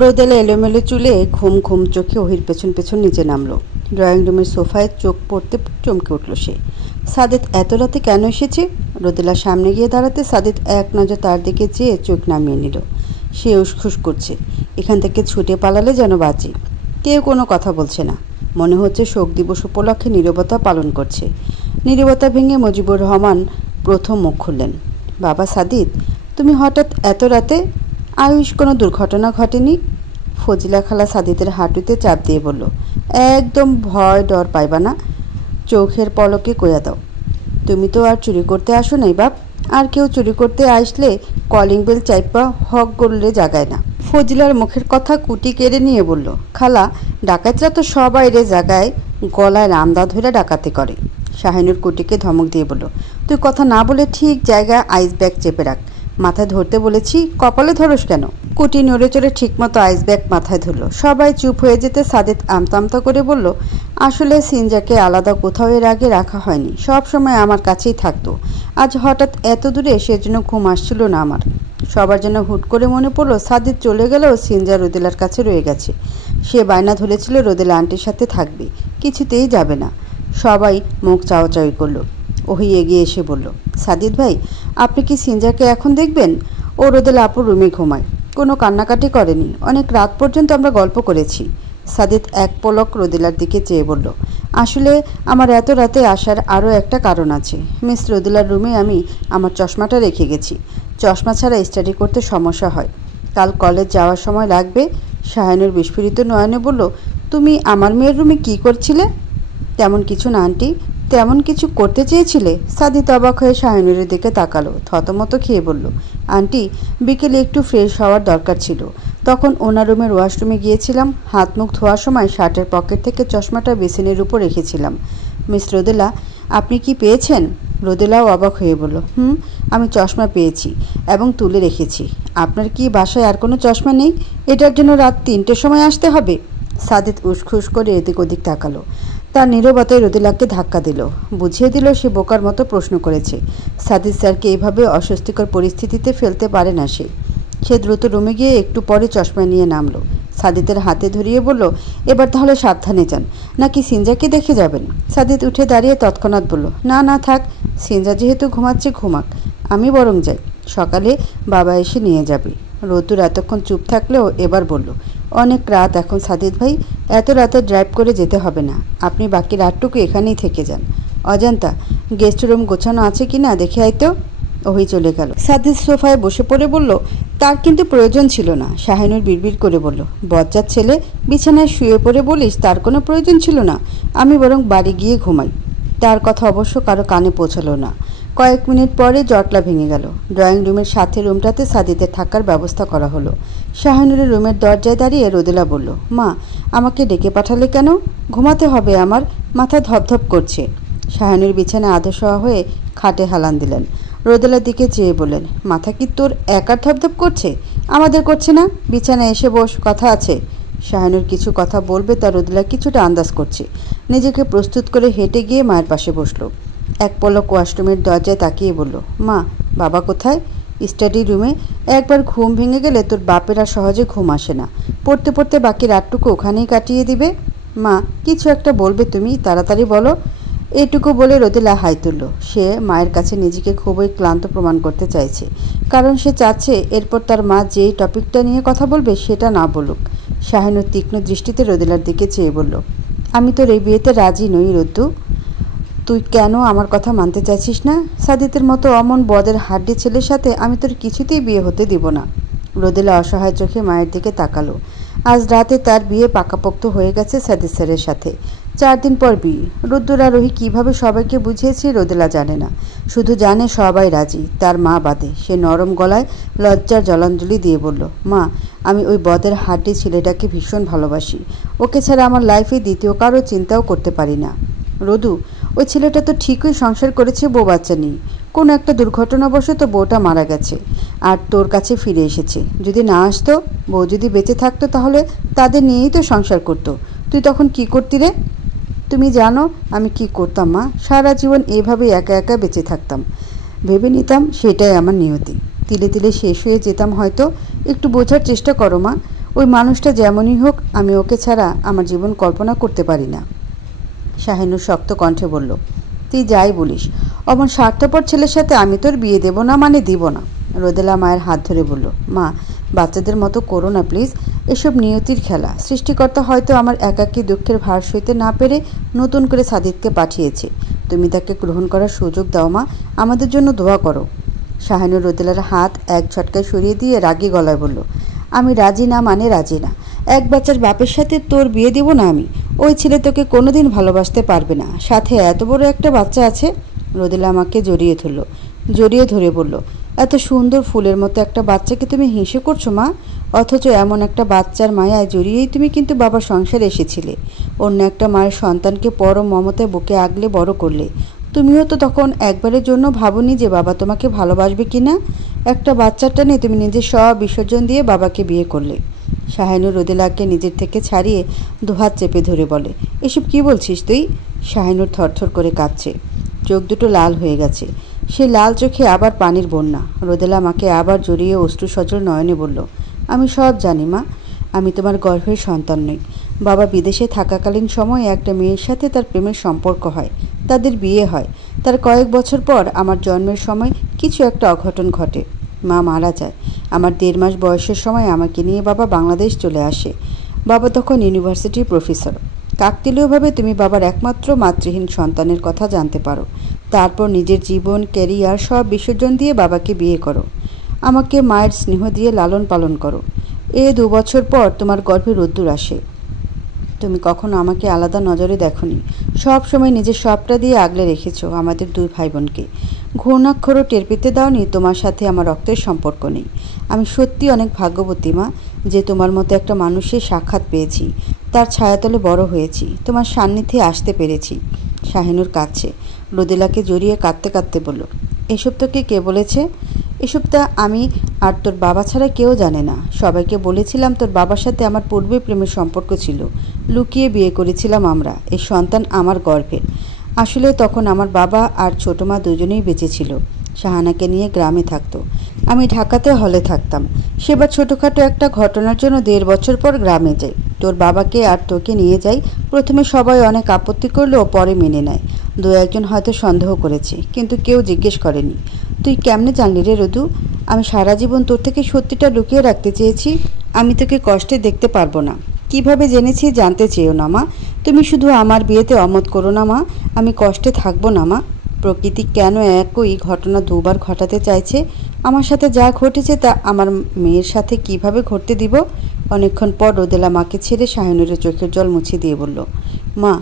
রোদেলা এলোমেলো চুলে ঘুম ঘুম চোখে ওহির পেছন পেছন নিচে নামলো। ড্রয়িং রুমের সোফায় চোখ পড়তে চমকে উঠল সে। সাদিত এত রাতে কেন এসেছে? রোদেলার সামনে গিয়ে দাঁড়াতে সাদিত এক নজর তার দিকে চেয়ে চোখ নামিয়ে নিল। সে উসখুস করছে, এখান থেকে ছুটে পালালে যেন বাঁচে। কেউ কোনো কথা বলছে না, মনে হচ্ছে শোক দিবস উপলক্ষে নীরবতা পালন করছে। নীরবতা ভেঙে মুজিবুর রহমান প্রথম মুখ খুললেন। বাবা সাদিত, তুমি হঠাৎ এত রাতে? আয়ুষ কোনো দুর্ঘটনা ঘটেনি? ফজিলা খালা সাদিতের হাঁটুতে চাপ দিয়ে বলল, একদম ভয় ডর পাইবা না, চোখের পলকে কইয়া দাও। তুমি তো আর চুরি করতে আসো নাই বাপ, আর কেউ চুরি করতে আসলে কলিং বেল চাইপা হক গড়লে জাগায় না। ফজিলার মুখের কথা কুটি কেড়ে নিয়ে বলল, খালা, ডাকাতরা তো সবাই রে জাগায় গলায় রামদা ধরে ডাকাতি করে। শাহিনুর কুটিকে ধমক দিয়ে বলল, তুই কথা না বলে ঠিক জায়গায় আইস ব্যাগ চেপে রাখ। মাথায় ধরতে বলেছি, কপালে ধরস কেন? কুটি নড়ে চড়ে ঠিকমতো আইস ব্যাগ মাথায় ধরল। সবাই চুপ হয়ে যেতে সাদিত আমতা করে বলল, আসলে সিনজাকে আলাদা কোথাও এর আগে রাখা হয়নি, সব সময় আমার কাছেই থাকতো। আজ হঠাৎ এত দূরে সেজন্য ঘুম আসছিল না আমার। সবার জন্য হুট করে মনে পড়লো সাদিত চলে গেলেও সিনজা রোদেলার কাছে রয়ে গেছে। সে বায়না ধরেছিল রোদেলা আন্টির সাথে থাকবে, কিছুতেই যাবে না। সবাই মুখ চাওয়াচাওয়ি করলো। ওহি এগিয়ে এসে বলল, সাদিত ভাই, আপনি কি সিনজাকে এখন দেখবেন? ও রোদেলা আপুর রুমে ঘুমায়, কোনো কান্নাকাটি করেনি, অনেক রাত পর্যন্ত আমরা গল্প করেছি। সাদিত এক পলক রোদেলার দিকে চেয়ে বলল, আসলে আমার এত রাতে আসার আরও একটা কারণ আছে। মিস রোদেলার রুমে আমি আমার চশমাটা রেখে গেছি। চশমা ছাড়া স্টাডি করতে সমস্যা হয়, কাল কলেজ যাওয়ার সময় লাগবে। শাহিনুর বিস্ফোরিত নয়নে বলল, তুমি আমার মেয়ের রুমে কি করছিলে? তেমন কিছু না আন্টি। তেমন কিছু করতে চেয়েছিলে? সাদিত অবাক হয়ে শাহিনুরের দিকে তাকালো, থতমত খেয়ে বলল, আন্টি, বিকেলে একটু ফ্রেশ হওয়ার দরকার ছিল, তখন ওনার রুমের ওয়াশরুমে গিয়েছিলাম। হাত মুখ ধোয়ার সময় শার্টের পকেট থেকে চশমাটা বেসিনের উপর রেখেছিলাম। মিস রোদেলা, আপনি কি পেয়েছেন? রোদেলাও অবাক হয়ে বলল, আমি চশমা পেয়েছি এবং তুলে রেখেছি। আপনার কি বাসায় আর কোনো চশমা নেই? এটার জন্য রাত 3টের সময় আসতে হবে? সাদিত উসখুস করে এদিক ওদিক তাকালো। তার নীরবতায় রোদেলাকে ধাক্কা দিল, বুঝিয়ে দিল সে বোকার মতো প্রশ্ন করেছে। সাদিত স্যারকে এইভাবে অস্বস্তিকর পরিস্থিতিতে ফেলতে পারে না সে। সে দ্রুত রুমে গিয়ে একটু পরে চশমা নিয়ে নামলো। সাদিতের হাতে ধরিয়ে বলল, এবার তাহলে সাবধানে যান, নাকি সিনজাকে দেখে যাবেন? সাদিত উঠে দাঁড়িয়ে তৎক্ষণাৎ বলল, না থাক, সিনজা যেহেতু ঘুমাচ্ছে ঘুমাক, আমি বরং যাই, সকালে বাবা এসে নিয়ে যাবে। রোদ্দুর এতক্ষণ চুপ থাকলেও এবার বলল, অনেক রাত এখন সাদিত ভাই, এত রাতে ড্রাইভ করে যেতে হবে না, আপনি বাকি রাতটুকু এখানেই থেকে যান। অজান্তা, গেস্ট রুম গোছানো আছে কি না দেখে আইতো। ওই চলে গেল। সাদিত সোফায় বসে পড়ে বলল, তার কিন্তু প্রয়োজন ছিল না। শাহিনুর বিড়বিড় করে বলল, বজ্জাত ছেলে, বিছানায় শুয়ে পড়ে বলিস তার কোনো প্রয়োজন ছিল না, আমি বরং বাড়ি গিয়ে ঘুমাই। তার কথা অবশ্য কারো কানে পৌঁছালো না। কয়েক মিনিট পরে জটলা ভেঙে গেল। ড্রয়িং রুমের সাথে রুমটাতে সাদিতের থাকার ব্যবস্থা করা হলো। শাহিনুরের রুমের দরজায় দাঁড়িয়ে রোদেলা বলল, মা, আমাকে ডেকে পাঠালে কেন? ঘুমাতে হবে আমার, মাথা ধপধপ করছে। শাহিনুর বিছানায় আধশোয়া হয়ে খাটে হালান দিলেন। রোদেলার দিকে চেয়ে বললেন, মাথা কি তোর একার ধপধপ করছে? আমাদের করছে না? বিছানায় এসে বস, কথা আছে। শাহিনুর কিছু কথা বলবে তা রোদেলা কিছুটা আন্দাজ করছে। নিজেকে প্রস্তুত করে হেঁটে গিয়ে মায়ের পাশে বসলো। এক পলক ওয়াশরুমের দরজায় তাকিয়ে বলল, মা, বাবা কোথায়? স্টাডি রুমে। একবার ঘুম ভেঙে গেলে তোর বাপের আর সহজে ঘুম আসে না, পড়তে পড়তে বাকি রাতটুকু ওখানেই কাটিয়ে দিবে। মা, কিছু একটা বলবে তুমি, তাড়াতাড়ি বলো। এটুকু বলে রোদেলা হাই তুলল। সে মায়ের কাছে নিজেকে খুবই ক্লান্ত প্রমাণ করতে চাইছে, কারণ সে চাচ্ছে এরপর তার মা যেই টপিকটা নিয়ে কথা বলবে সেটা না বলুক। শাহিনুর তীক্ষ্ণ দৃষ্টিতে রোদেলার দিকে চেয়ে বলল, আমি তোর এই বিয়েতে রাজি নই রোদ্দু। তুই কেন আমার কথা মানতে চাইছিস না? সাদিতের মতো অমন বদের হাড্ডি ছেলের সাথে আমি তোর কিছুতেই বিয়ে হতে দিব না। রোদেলা অসহায় চোখে মায়ের দিকে তাকালো। আজ রাতে তার বিয়ে পাকাপোক্ত হয়ে গেছে সাদিত স্যারের সাথে। 4 দিন পর বিয়ে। রোদ্দুর আর রোহি কীভাবে সবাইকে বুঝিয়েছে রোদেলা জানে না, শুধু জানে সবাই রাজি, তার মা বাদে। সে নরম গলায় লজ্জার জলাঞ্জলি দিয়ে বলল, মা, আমি ওই বদের হাড্ডি ছেলেটাকে ভীষণ ভালোবাসি, ওকে ছাড়া আমার লাইফে দ্বিতীয় কারো চিন্তাও করতে পারি না। রোদু, ওই ছেলেটা তো ঠিকই সংসার করেছে, বউ বাচ্চা নেই, কোনো একটা দুর্ঘটনাবশত বউটা মারা গেছে আর তোর কাছে ফিরে এসেছে। যদি না আসতো, বউ যদি বেঁচে থাকতো, তাহলে তাদের নিয়েই তো সংসার করতো। তুই তখন কি করতি রে? তুমি জানো আমি কি করতাম মা? সারা জীবন এইভাবে একা একা বেঁচে থাকতাম। ভেবে নিতাম সেটাই আমার নিয়তি। তিলে তিলে শেষ হয়ে যেতাম হয়তো। একটু বোঝার চেষ্টা করো মা। ওই মানুষটা যেমনই হোক, আমি ওকে ছাড়া আমার জীবন কল্পনা করতে পারি না। শাহিনুর শক্ত কণ্ঠে বলল, তুই যাই বলিস, অমন স্বার্থপর ছেলের সাথে আমি তোর বিয়ে দেব না মানে দিব না। রোদেলা মায়ের হাত ধরে বলল, মা, বাচ্চাদের মতো করো না প্লিজ। এসব নিয়তির খেলা। সৃষ্টিকর্তা হয়তো আমার একাকী দুঃখের ভার সইতে না পেরে নতুন করে সাদিককে পাঠিয়েছে। তুমি তাকে গ্রহণ করার সুযোগ দাও মা, আমাদের জন্য দোয়া করো। শাহিনুর রোদেলার হাত এক ঝটকায় সরিয়ে দিয়ে রাগী গলায় বলল, আমি রাজি না মানে রাজি না। এক বাচ্চার বাপের সাথে তোর বিয়ে দেব না আমি। ওই ছেলে তোকে কোনোদিন ভালোবাসতে পারবে না, সাথে এত বড় একটা বাচ্চা আছে। রোদেলা আমাকে জড়িয়ে ধরে বলল, এত সুন্দর ফুলের মতো একটা বাচ্চাকে তুমি হিংসে করছো মা? অথচ এমন একটা বাচ্চার মায়ায় জড়িয়েই তুমি কিন্তু বাবার সংসারে এসেছিলে। অন্য একটা মায়ের সন্তানকে পরম মমতায় বুকে আগলে বড় করলে। তুমিও তো তখন একবারের জন্য ভাবনি যে বাবা তোমাকে ভালোবাসবে কি না। একটা বাচ্চাটা নিয়ে তুমি নিজের সব বিসর্জন দিয়ে বাবাকে বিয়ে করলে। শাহিনুর রোদেলাকে নিজের থেকে ছাড়িয়ে দুহাত চেপে ধরে বলে, এসব কি বলছিস তুই? শাহিনুর থরথর করে কাঁপছে, চোখ দুটো লাল হয়ে গেছে। সে লাল চোখে আবার পানির বন্যা। রোদেলা মাকে আবার জড়িয়ে অশ্রু সজল নয়নে বলল, আমি সব জানি মা, আমি তোমার গর্ভের সন্তান নই। বাবা বিদেশে থাকাকালীন সময়ে একটা মেয়ের সাথে তার প্রেমের সম্পর্ক হয়, তাদের বিয়ে হয়। তার কয়েক বছর পর আমার জন্মের সময় কিছু একটা অঘটন ঘটে। মা মারা যায়। আমার 1.5 মাস বয়সের সময় আমাকে নিয়ে বাবা বাংলাদেশ চলে আসে। বাবা তখন ইউনিভার্সিটির প্রফেসর। কাকতালীয়ভাবে তুমি বাবার একমাত্র মাতৃহীন সন্তানের কথা জানতে পারো। তারপর নিজের জীবন, ক্যারিয়ার সব বিসর্জন দিয়ে বাবাকে বিয়ে করো। আমাকে মায়ের স্নেহ দিয়ে লালন পালন করো। 2 বছর পর তোমার গর্ভে রোদ্দুর আসে। তুমি কখনো আমাকে আলাদা নজরে দেখোনি। সব সময় নিজের সবটা দিয়ে আগলে রেখেছো আমাদের 2 ভাই বোনকে। ঘূর্ণাক্ষরও টের পেতে দাওনি তোমার সাথে আমার রক্তের সম্পর্ক নেই। আমি সত্যি অনেক ভাগ্যবতী মা, যে তোমার মতো একটা মানুষের সাক্ষাৎ পেয়েছি, তার ছায়াতলে বড় হয়েছি, তোমার সান্নিধ্যে আসতে পেরেছি। শাহিনুর কাঁদছে। রোদেলাকে জড়িয়ে কাঁদতে কাঁদতে বলল, এসব তোকে কে বলেছে? এসবটা আমি আর তোর বাবা ছাড়া কেউ জানে না। সবাইকে বলেছিলাম তোর বাবার সাথে আমার পূর্বে প্রেমের সম্পর্ক ছিল। লুকিয়ে বিয়ে করেছিলাম আমরা। এই সন্তান আমার গর্ভের। আসলে তখন আমার বাবা আর ছোট মা দুজনেই বেঁচে ছিল। শাহানাকে নিয়ে গ্রামে থাকতো। আমি ঢাকাতে হলে থাকতাম। সেবার ছোটোখাটো একটা ঘটনার জন্য 1.5 বছর পর গ্রামে যাই। তোর বাবাকে আর তোকে নিয়ে যাই। প্রথমে সবাই অনেক আপত্তি করলেও পরে মেনে নেয়। 2-1 হয়তো সন্দেহ করেছে, কিন্তু কেউ জিজ্ঞেস করেনি। তুই কেমনে জানলি রে রদু? আমি সারা জীবন তোর থেকে সত্যিটা লুকিয়ে রাখতে চেয়েছি। আমি তোকে কষ্টে দেখতে পারবো না। কিভাবে জেনেছি জানতে চেয়েও না মা। তুমি শুধু আমার বিয়েতে অমত করো না মা, আমি কষ্টে থাকবো না মা। প্রকৃতি কেন একই ঘটনা 2 বার ঘটাতে চাইছে? আমার সাথে যা ঘটেছে তা আমার মেয়ের সাথে কিভাবে ঘটতে দিব? অনেকক্ষণ পর রোদেলা মাকে ছেড়ে শাহিনুরের চোখের জল মুছে দিয়ে বলল, মা,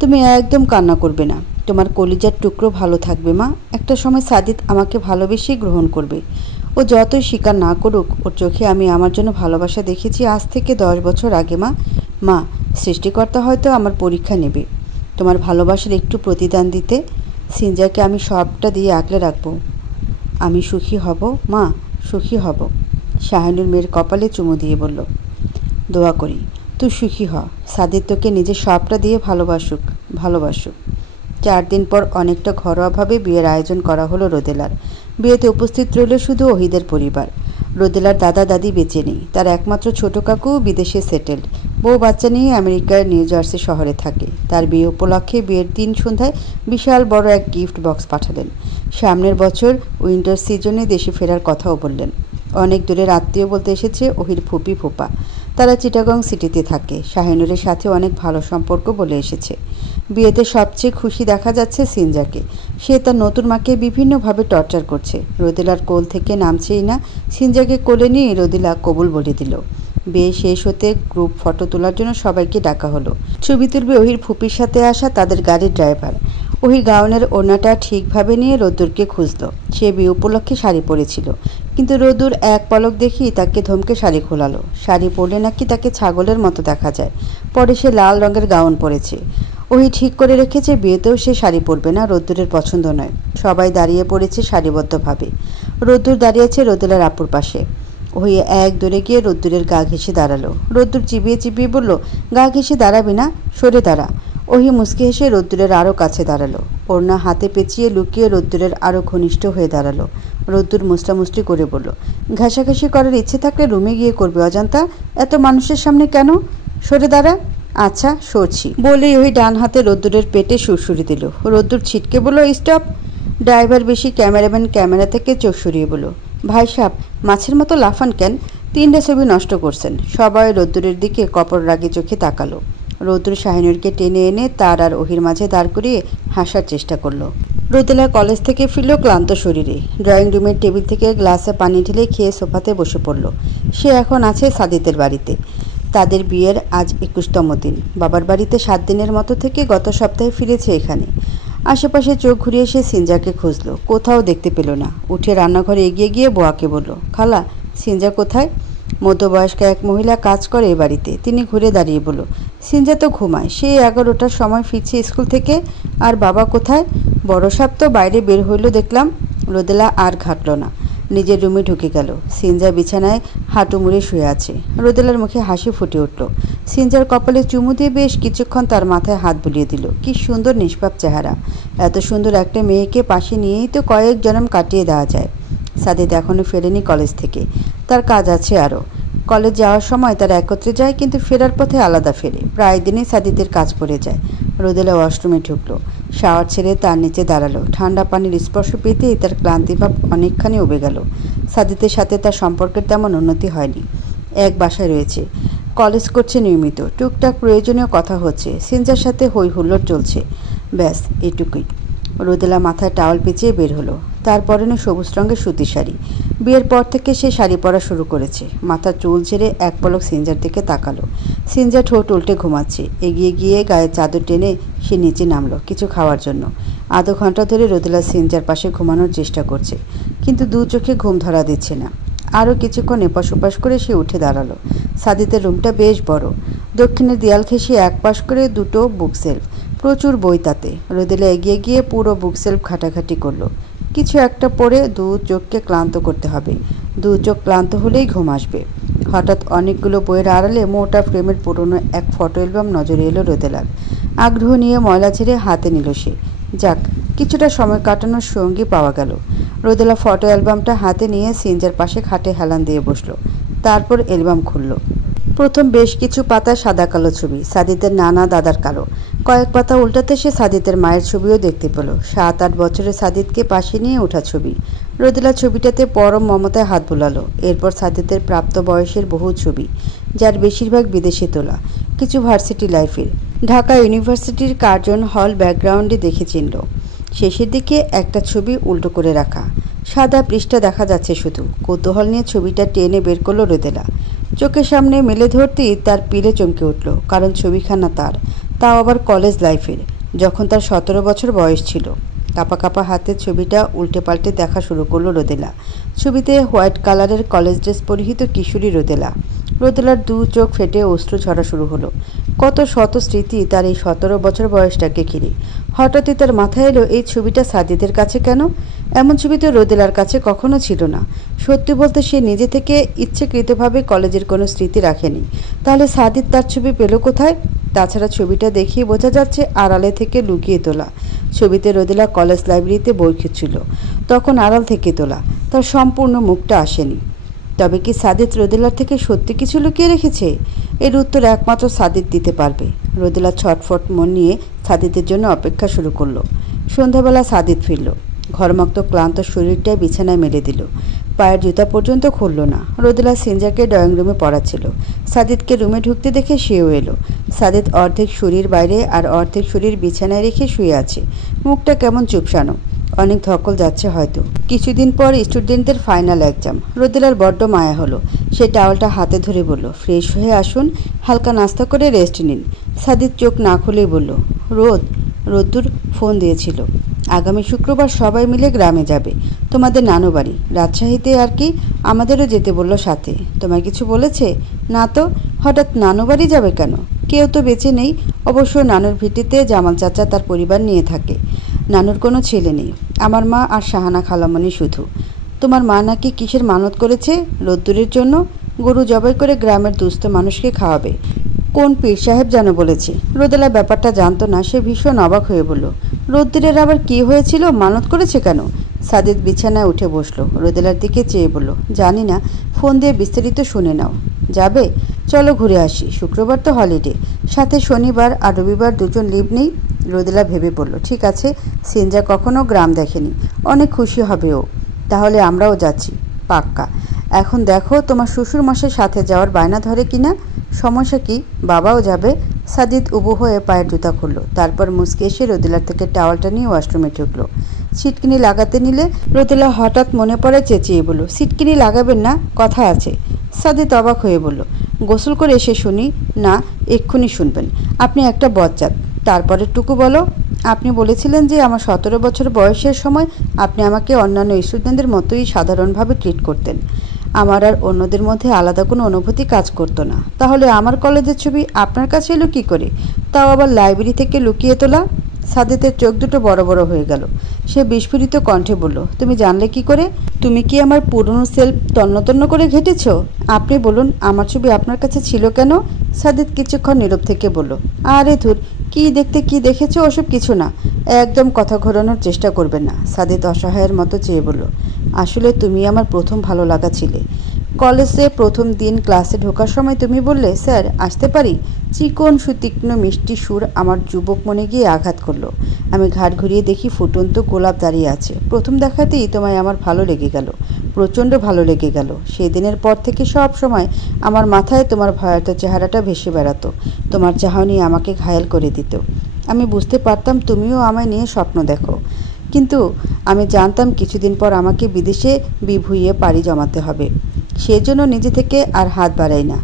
তুমি একদম কান্না করবে না। তোমার কলিজার টুকরো ভালো থাকবে মা। একটা সময় সাদিত আমাকে ভালোবেসেই গ্রহণ করবে। ও যতই স্বীকার না করুক, ওর চোখে আমি আমার জন্য ভালোবাসা দেখেছি আজ থেকে 10 বছর আগে মা। মা, সৃষ্টিকর্তা হয়তো আমার পরীক্ষা নেবে, তোমার ভালোবাসার একটু প্রতিদান দিতে। সিনজাকে আমি সবটা দিয়ে আগলে রাখবো। আমি সুখী হব মা, সুখী হব। শাহিনুর মেয়ের কপালে চুমু দিয়ে বলল, দোয়া করি তুই সুখী হ। সাদিত তোকে নিজের সবটা দিয়ে ভালোবাসুক। 4 দিন পর অনেকটা ঘরোয়াভাবে বিয়ের আয়োজন করা হলো রোদেলার। বিয়েতে উপস্থিত রইল শুধু ওহিদের পরিবার। রোদেলার দাদা দাদি বেঁচে নেই। তার একমাত্র ছোট কাকু বিদেশে সেটেলড, বউ বাচ্চা নিয়ে আমেরিকার নিউ জার্সি শহরে থাকে। তার বিয়ে উপলক্ষে বিয়ের দিন সন্ধ্যায় বিশাল বড় এক গিফট বক্স পাঠালেন। সামনের বছর উইন্টার সিজনে দেশে ফেরার কথাও বললেন। অনেক দূরের আত্মীয় বলতে এসেছে ওহির ফুপি ফুপা। তারা চিটাগং সিটিতে থাকে। শাহিনুরের সাথে অনেক ভালো সম্পর্ক বলে এসেছে। বিয়েতে সবচেয়ে খুশি দেখা যাচ্ছে সিনজাকে। সে তার নতুন মাকে বিভিন্নভাবে টর্চার করছে। রোদেলার কোল থেকে নামছেই না। সিনজাকে কোলে নিয়ে রোদেলা কবুল বলে দিল। বিয়ে শেষ হতে গ্রুপ ফটো তোলার জন্য সবাইকে ডাকা হলো। ছবি তুলবে ওহির ফুপির সাথে আসা তাদের গাড়ির ড্রাইভার। ওহি গাউনের ওড়নাটা ঠিকভাবে নিয়ে রোদ্দুরকে খুঁজল। সে বিয়ে উপলক্ষে শাড়ি পরেছিল, কিন্তু রোদ্দুর এক পলক দেখেই তাকে ধমকে শাড়ি খোলালো। শাড়ি পরলে নাকি তাকে ছাগলের মতো দেখা যায়। পরে সে লাল রঙের গাউন পরেছে। ওহি ঠিক করে রেখেছে বিয়েতেও সে শাড়ি পরবে না, রোদ্দুরের পছন্দ নয়। সবাই দাঁড়িয়ে পড়েছে সারিবদ্ধভাবে। রোদ্দুর দাঁড়িয়েছে রোদেলার আপুর পাশে। ওহি এক দৌড়ে গিয়ে রোদ্দুরের গা ঘেঁষে দাঁড়ালো। রোদ্দুর চিবিয়ে চিবিয়ে বলল, গা ঘেঁষে দাঁড়াবি না, সরে দাঁড়া। ওহি মুচকি হেসে রোদ্দুরের আরও কাছে দাঁড়ালো। ওড়না হাতে পেঁচিয়ে লুকিয়ে রোদ্দুরের আরও ঘনিষ্ঠ হয়ে দাঁড়ালো। রোদ্দুর মুসলামুসলি করে বলল, ঘাসাঘাসি করার ইচ্ছে থাকলে রুমে গিয়ে করবে অজান্তা, এত মানুষের সামনে কেন? সরে দাঁড়া। আচ্ছা সরছি বলেই ওই ডান হাতে রোদ্দুরের পেটে সুরসুরি দিল। রোদ্দুর ছিটকে বলল, স্টপ। ড্রাইভার বেশি ক্যামেরাম্যান ক্যামেরা থেকে চোখ সরিয়ে বলল, ভাই সাহেব মাছের মতো লাফান কেন? 3টে ছবি নষ্ট করছেন। সবাই রোদ্দুরের দিকে কপর রাগে চোখে তাকালো। রোদ্দুর শাহিনুরকে টেনে এনে তার আর ওহির মাঝে দাঁড় করিয়ে হাসার চেষ্টা করলো। রোদেলা কলেজ থেকে ফিরল ক্লান্ত শরীরে। ড্রয়িং রুমের টেবিল থেকে গ্লাসে পানি ঢেলে খেয়ে সোফাতে বসে পড়ল। সে এখন আছে সাদিতের বাড়িতে। তাদের বিয়ের আজ 21তম দিন। বাবার বাড়িতে 7 দিনের মতো থেকে গত সপ্তাহে ফিরেছে এখানে। আশেপাশে চোখ ঘুরিয়ে সে সিনজাকে খুঁজলো, কোথাও দেখতে পেল না। উঠে রান্নাঘরে এগিয়ে গিয়ে বোয়াকে বলল, খালা সিনজা কোথায়? মধ্যবয়স্ক এক মহিলা কাজ করে এ বাড়িতে। তিনি ঘুরে দাঁড়িয়ে বলল, সিনজা তো ঘুমায়, সে 11টার সময় ফিরছে স্কুল থেকে। আর বাবা কোথায়? বড় সাপ তো বাইরে বের হইল দেখলাম। রোদেলা আর ঘাটল না, নিজের রুমে ঢুকে গেল। সিনজা বিছানায় হাঁটু মুড়ে শুয়ে আছে। রোদেলার মুখে হাসি ফুটে উঠল। সিনজার কপালে চুমু দিয়ে বেশ কিছুক্ষণ তার মাথায় হাত বুলিয়ে দিল। কি সুন্দর নিষ্পাপ চেহারা! এত সুন্দর একটা মেয়েকে পাশে নিয়েই তো কয়েক জন্ম কাটিয়ে দেওয়া যায়। সাদিত এখনও ফেরেনি কলেজ থেকে, তার কাজ আছে আরও। কলেজ যাওয়ার সময় তারা একত্রে যায়, কিন্তু ফেরার পথে আলাদা ফেরে। প্রায় দিনই সাদিতের কাজ পড়ে যায়। রোদেলা ওয়াশরুমে ঢুকলো, শাওয়ার ছেড়ে তার নিচে দাঁড়ালো। ঠান্ডা পানির স্পর্শ পেতেই তার ক্লান্তিভাব অনেকখানি উবে গেল। সাদিতের সাথে তার সম্পর্কের তেমন উন্নতি হয়নি। এক বাসায় রয়েছে, কলেজ করছে নিয়মিত, টুকটাক প্রয়োজনীয় কথা হচ্ছে, সিনজার সাথে হই হুল্লোড় চলছে, ব্যাস এটুকুই। রোদেলা মাথায় টাওয়াল পেঁচিয়ে বের হলো। তার পরনে সবুজ রঙের সুতির শাড়ি। বিয়ের পর থেকে সে শাড়ি পরা শুরু করেছে। মাথার চুল ছেড়ে এক পলক সিনজার দিকে তাকালো। সিনজা ঠোঁট উল্টে ঘুমাচ্ছে। এগিয়ে গিয়ে গায়ের চাদর টেনে সে নিচে নামলো কিছু খাওয়ার জন্য। আধা ঘন্টা ধরে রোদেলা সিনজার পাশে ঘুমানোর চেষ্টা করছে, কিন্তু দু চোখে ঘুম ধরা দিচ্ছে না। আরও কিছুক্ষণ এপাশ ওপাশ করে সে উঠে দাঁড়ালো। সাদিতের রুমটা বেশ বড়। দক্ষিণের দেয়াল ঘেঁষে এক পাশ করে দুটো বুকশেলফ, প্রচুর বই তাতে। রোদেলা এগিয়ে গিয়ে পুরো বুকশেলফ ঘাটাঘাটি করলো। কিছু একটা পড়ে দু চোখকে ক্লান্ত করতে হবে। দু চোখ ক্লান্ত হলেই ঘুম আসবে। হঠাৎ অনেকগুলো বইয়ের আড়ালে মোটা ফ্রেমের পুরনো এক ফটো অ্যালবাম নজরে এলো রোদেলার। আগ্রহ নিয়ে ময়লা ছেড়ে হাতে নিল সে। যাক, কিছুটা সময় কাটানোর সঙ্গী পাওয়া গেল। রোদেলা ফটো অ্যালবামটা হাতে নিয়ে সিনজার পাশে খাটে হেলান দিয়ে বসলো। তারপর অ্যালবাম খুলল। প্রথম বেশ কিছু পাতা সাদা কালো ছবি, সাদিতের নানা দাদার কালো। কয়েক পাতা উল্টাতে সে সাদিতের মায়ের ছবিও দেখতে পেল। 7-8 বছরের সাদিতকে পাশে নিয়ে ওঠা ছবি। রোদেলা ছবিটাতে পরম মমতায় হাত বুলালো। এরপর সাদিতের প্রাপ্ত বয়সের বহু ছবি, যার বেশিরভাগ বিদেশে তোলা, কিছু ভার্সিটি লাইফের। ঢাকা ইউনিভার্সিটির কার্জন হল ব্যাকগ্রাউন্ডে দেখে চিনল। শেষের দিকে একটা ছবি উল্টো করে রাখা, সাদা পৃষ্ঠা দেখা যাচ্ছে শুধু। কৌতূহল নিয়ে ছবিটা টেনে বের করলো রোদেলা। চোখের সামনে মেলে ধরতেই তার পিলে চমকে উঠল, কারণ ছবিখানা তাও আবার কলেজ লাইফের, যখন তার 17 বছর বয়স ছিল। কাপা কাপা হাতে ছবিটা উল্টে পাল্টে দেখা শুরু করলো রোদেলা। ছবিতে হোয়াইট কালারের কলেজ ড্রেস পরিহিত কিশোরী রোদেলা। রোদেলার দু চোখ ফেটে অশ্রু ঝরা শুরু হলো। কত শত স্মৃতি তার এই 17 বছর বয়সটাকে ঘিরে। হঠাৎই তার মাথায় এলো, এই ছবিটা সাদিতের কাছে কেন? এমন ছবি তো রোদেলার কাছে কখনো ছিল না। সত্যি বলতে সে নিজে থেকে ইচ্ছেকৃতভাবে কলেজের কোনো স্মৃতি রাখেনি। তাহলে সাদিত তার ছবি পেল কোথায়? তাছাড়া ছবিটা দেখিয়ে বোঝা যাচ্ছে আড়ালে থেকে লুকিয়ে তোলা। ছবিতে রোদেলা কলেজ লাইব্রেরিতে বই খুঁজছিল, তখন আড়াল থেকে তোলা, তার সম্পূর্ণ মুখটা আসেনি। তবে কি সাদিত রোদেলার থেকে সত্যি কিছু লুকিয়ে রেখেছে? এর উত্তর একমাত্র সাদিত দিতে পারবে। রোদেলা ছটফট মন নিয়ে সাদিতের জন্য অপেক্ষা শুরু করলো। সন্ধ্যাবেলা সাদিত ফিরল। ঘরমুক্ত ক্লান্ত শরীরটায় বিছানায় মেলে দিল। পায়ের জুতা পর্যন্ত খুলল না। রোদেলা সিনজাকে ড্রয়িং রুমে পড়াচ্ছিল। সাদিতকে রুমে ঢুকতে দেখে সেও এলো। সাদিত অর্ধেক শরীর বাইরে আর অর্ধেক শরীর বিছানায় রেখে শুয়ে আছে। মুখটা কেমন চুপসানো, অনেক ধকল যাচ্ছে হয়তো। কিছুদিন পর স্টুডেন্টদের ফাইনাল এক্সাম। রোদেলার বড্ড মায়া হলো। সে টাওয়ালটা হাতে ধরে বলল, ফ্রেশ হয়ে আসুন, হালকা নাস্তা করে রেস্ট নিন। সাদিত চোখ না খুলেই বলল, রোদ্দুর ফোন দিয়েছিল, আগামী শুক্রবার সবাই মিলে গ্রামে যাবে, তোমাদের নানু বাড়ি রাজশাহীতে। আর কি, আমাদেরও যেতে বলল সাথে। তোমায় কিছু বলেছে? না তো। হঠাৎ নানু বাড়ি যাবে কেন? কেউ তো বেঁচে নেই। অবশ্য নানুর ভিটিতে জামাল চাচা তার পরিবার নিয়ে থাকে। নানুর কোনো ছেলে নেই, আমার মা আর শাহানা খালামণি শুধু। তোমার মা নাকি কিসের মানত করেছে? রোদ্দুরের জন্য গরু জবাই করে গ্রামের দুস্থ মানুষকে খাওয়াবে। কোন পীর সাহেব যেন বলেছে। রোদেলা ব্যাপারটা জানতো না। সে ভীষণ অবাক হয়ে বলল, রোদ্দুরের আবার কি হয়েছিল? মানত করেছে কেন? সাদিত বিছানায় উঠে বসলো, রোদেলার দিকে চেয়ে বলল, জানি না, ফোন দিয়ে বিস্তারিত শুনে নাও। যাবে? চলো ঘুরে আসি, শুক্রবার তো হলিডে, সাথে শনিবার আর রবিবার দুজন লিভ নেই। রোদেলা ভেবে বলল, ঠিক আছে, সিনজা কখনো গ্রাম দেখেনি, অনেক খুশি হবে ও। তাহলে আমরাও যাচ্ছি, পাক্কা। এখন দেখো তোমার শ্বশুর মশাই সাথে যাওয়ার বায়না ধরে কিনা। সমস্যা কি, বাবাও যাবে। সাদিত উবু হয়ে পায়ের জুতা খুললো, তারপর মুচকে এসে রোদেলার থেকে টাওয়ালটা নিয়ে ওয়াশরুমে ঢুকলো। সিটকিনি লাগাতে নিলে রোদেলা হঠাৎ মনে পড়ে চেঁচিয়ে বলল, সিটকিনি লাগাবেন না, কথা আছে। সাদিত অবাক হয়ে বলল, গোসল করে এসে শুনি। না, এক্ষুনি শুনবেন। আপনি একটা বজ্জাত। তারপরের টুকু বলো। আপনি বলেছিলেন যে আমার 17 বছর বয়সের সময় আপনি আমাকে অন্যান্য স্টুডেন্টদের মতোই সাধারণভাবে ট্রিট করতেন। আমার আর অন্যদের মধ্যে আলাদা কোনো অনুভূতি কাজ করতো না। তাহলে আমার কলেজের ছবি আপনার কাছে এলো কী করে? তাও আবার লাইব্রেরি থেকে লুকিয়ে তোলা। সাদিতের চোখ দুটো বড় বড় হয়ে গেল। সে বিস্ফোরিত কণ্ঠে বলল, তুমি জানলে কি করে? তুমি কি আমার পুরনো সেলফ তন্ন করে ঘেটেছ? আপনি বলুন, আমার ছবি আপনার কাছে ছিল কেন? সাদিত কিছুক্ষণ নীরব থেকে বলল, আরে ধুর, কি দেখতে কি দেখেছো ওসব কিছু না। একদম কথা ঘোরানোর চেষ্টা করবেন না। সাদিত অসহায়ের মতো চেয়ে বলল, আসলে তুমি আমার প্রথম ভালো লাগা ছিলে। কলেজে প্রথম দিন ক্লাসে ঢোকার সময় তুমি বললে, স্যার আসতে পারি? চিকন সুতীক্ষ্ণ মিষ্টি সুর আমার যুবক মনে গিয়ে আঘাত করলো। আমি ঘাট ঘুরিয়ে দেখি ফুটন্ত গোলাপ দাঁড়িয়ে আছে। প্রথম দেখাতেই তোমায় আমার ভালো লেগে গেল, প্রচণ্ড ভালো লেগে গেল। সেই দিনের পর থেকে সব সময় আমার মাথায় তোমার ভয়াত চেহারাটা ভেসে বেড়াতো। তোমার চাহনি আমাকে ঘায়েল করে দিত। আমি বুঝতে পারতাম তুমিও আমায় নিয়ে স্বপ্ন দেখো, কিন্তু আমি জানতাম কিছুদিন পর আমাকে বিদেশে বিভুঁইয়ে পাড়ি জমাতে হবে। সেজন্য নিজে থেকে আর হাত বাড়াই না।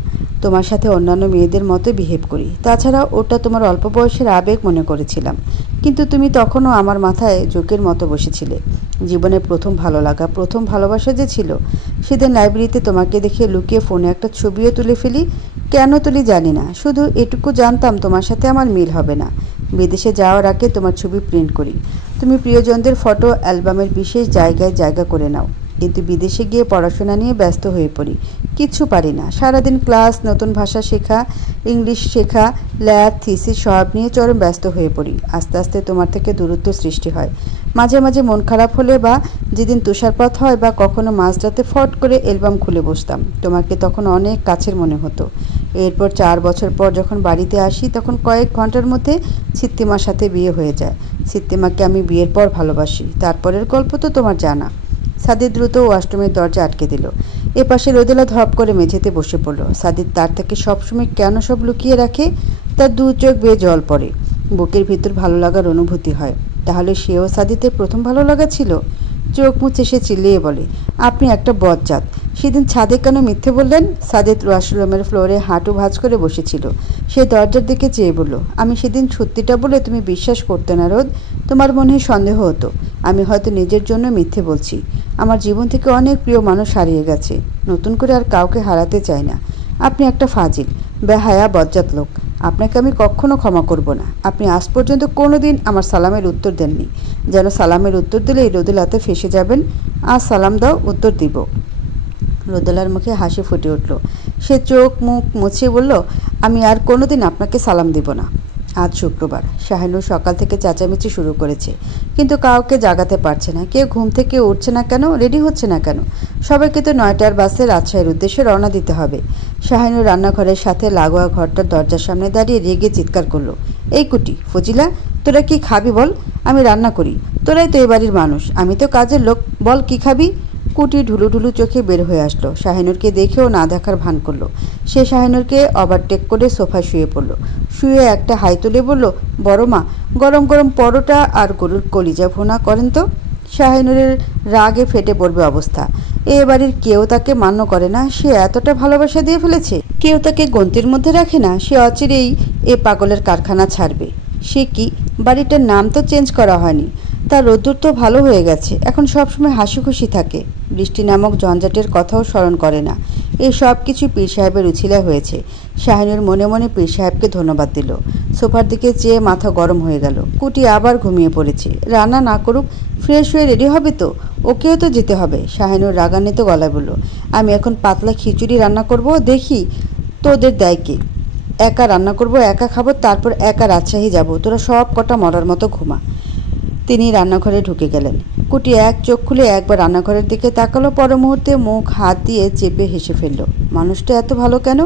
তোমার সাথে অন্যান্য মেয়েদের মতো বিহেভ করি। তাছাড়া ওটা তোমার অল্প বয়সের আবেগ মনে করেছিলাম, কিন্তু তুমি তখনও আমার মাথায় জোকের মতো বসেছিলে। জীবনের প্রথম ভালো লাগা, প্রথম ভালোবাসা যে ছিল। সেদিন লাইব্রেরিতে তোমাকে দেখে লুকিয়ে ফোনে একটা ছবিও তুলে ফেলি। কেন তুলি জানি না, শুধু এটুকু জানতাম তোমার সাথে আমার মিল হবে না। বিদেশে যাওয়ার আগে তোমার ছবি প্রিন্ট করি। তুমি প্রিয়জনদের ফটো অ্যালবামের বিশেষ জায়গায় জায়গা করে নাও, কিন্তু বিদেশে গিয়ে পড়াশোনা নিয়ে ব্যস্ত হয়ে পড়ি। কিচ্ছু পারি না। সারাদিন ক্লাস, নতুন ভাষা শেখা, ইংলিশ শেখা, ল্যাব, থিসিস সব নিয়ে চরম ব্যস্ত হয়ে পড়ি। আস্তে আস্তে তোমার থেকে দূরত্ব সৃষ্টি হয়। মাঝে মাঝে মন খারাপ হলে বা যেদিন তুষারপাত হয় বা কখনো মাঝরাতে ফট করে অ্যালবাম খুলে বসতাম। তোমাকে তখন অনেক কাছের মনে হতো। এরপর 4 বছর পর যখন বাড়িতে আসি, তখন কয়েক ঘন্টার মধ্যে সিত্তিমার সাথে বিয়ে হয়ে যায়। সিত্তিমাকে আমি বিয়ের পর ভালোবাসি। তারপরের গল্প তো তোমার জানা। সাদিত দ্রুত ওয়াশরুমের দরজা আটকে দিল। এপাশে রোদেলা ধপ করে মেঝেতে বসে পড়ল। সাদিত তার থেকে সবসময় কেন সব লুকিয়ে রাখে? তার 2 চোখ বেয়ে জল পড়ে। বুকের ভিতর ভালো লাগার অনুভূতি হয়। তাহলে সেও সাদিতের প্রথম ভালো লাগা ছিল? চোখ মুছে সে চিল্লিয়ে বলে, আপনি একটা বজ্জাত। সেদিন ছাদে কেন মিথ্যে বললেন? সাদিত ওয়াশরুমের ফ্লোরে হাঁটু ভাঁজ করে বসেছিল। সে দরজার দিকে চেয়ে বলল, আমি সেদিন সত্যিটা বলে তুমি বিশ্বাস করতে না রোদ। তোমার মনে সন্দেহ হতো আমি হয়তো নিজের জন্য মিথ্যে বলছি। আমার জীবন থেকে অনেক প্রিয় মানুষ হারিয়ে গেছে। নতুন করে আর কাউকে হারাতে চাই না। আপনি একটা ফাজিল, বেহায়া, বজ্জাত লোক। আপনাকে আমি কখনো ক্ষমা করব না। আপনি আজ পর্যন্ত কোনো দিন আমার সালামের উত্তর দেননি। যেন সালামের উত্তর দিলেই রোদেলাতে ফেসে যাবেন। আজ সালাম দাও, উত্তর দিব। রোদেলার মুখে হাসি ফুটে উঠল। সে চোখ মুখ মুছে বলল, আমি আর কোনোদিন আপনাকে সালাম দিব না। আজ শুক্রবার। শাহিনুর সকাল থেকে চেঁচামেচি শুরু করেছে, কিন্তু কাউকে জাগাতে পারছে না। কেউ ঘুম থেকে উঠছে না কেন, রেডি হচ্ছে না কেন? সবাইকে তো 9টার বাসে রাজশাহীর উদ্দেশ্যে রওনা দিতে হবে। শাহিনুর রান্নাঘরের সাথে লাগোয়া ঘরটার দরজার সামনে দাঁড়িয়ে রেগে চিৎকার করলো, এই কুটি, ফজিলা, তোরা কি খাবি বল? আমি রান্না করি, তোরাই তো এই বাড়ির মানুষ, আমি তো কাজের লোক, বল কি খাবি? কুটি ঢুলু ঢুলু চোখে বের হয়ে আসলো। শাহিনুরকে দেখেও না দেখার ভান করলো। সে শাহিনুরকে ওভারটেক করে সোফায় শুয়ে পড়ল। শুয়ে একটা হাই তুলে বলল, বড় মা, গরম গরম পরোটা আর গরুর কলিজা ভুনা করেন তো। শাহিনুরের রাগে ফেটে পড়বে অবস্থা। এ বাড়ির কেউ তাকে মান্য করে না। সে এতটা ভালোবাসা দিয়ে ফেলেছে, কেউ তাকে গন্তির মধ্যে রাখে না। সে অচিরেই এ পাগলের কারখানা ছাড়বে। সে কি, বাড়িটার নাম তো চেঞ্জ করা হয়নি। তার রোদ্দুর তো ভালো হয়ে গেছে, এখন সবসময় হাসি খুশি থাকে। বৃষ্টি নামক ঝঞ্ঝাটের কথাও স্মরণ করে না। এই সব কিছু পীর সাহেবের উছিলা হয়েছে। শাহিনুর মনে মনে পীর সাহেবকে ধন্যবাদ দিল। সোফার দিকে চেয়ে মাথা গরম হয়ে গেল। কুটি আবার ঘুমিয়ে পড়েছে। রান্না না করুক, ফ্রেশ হয়ে রেডি হবে তো, ওকেও তো যেতে হবে। শাহিনুর রাগান্বিত গলায় বলল, আমি এখন পাতলা খিচুড়ি রান্না করব, দেখি তোদের দেয় কে। একা রান্না করব, একা খাবো, তারপর একা রাজশাহী যাব। তোরা সব কটা মরার মতো ঘুমা। তিনি রান্নাঘরে ঢুকে গেলেন। কুটি এক চোখ খুলে একবার রান্নাঘরের দিকে তাকালো, পর মুহূর্তে মুখ হাত দিয়ে চেপে হেসে ফেলল। মানুষটা এত ভালো কেন?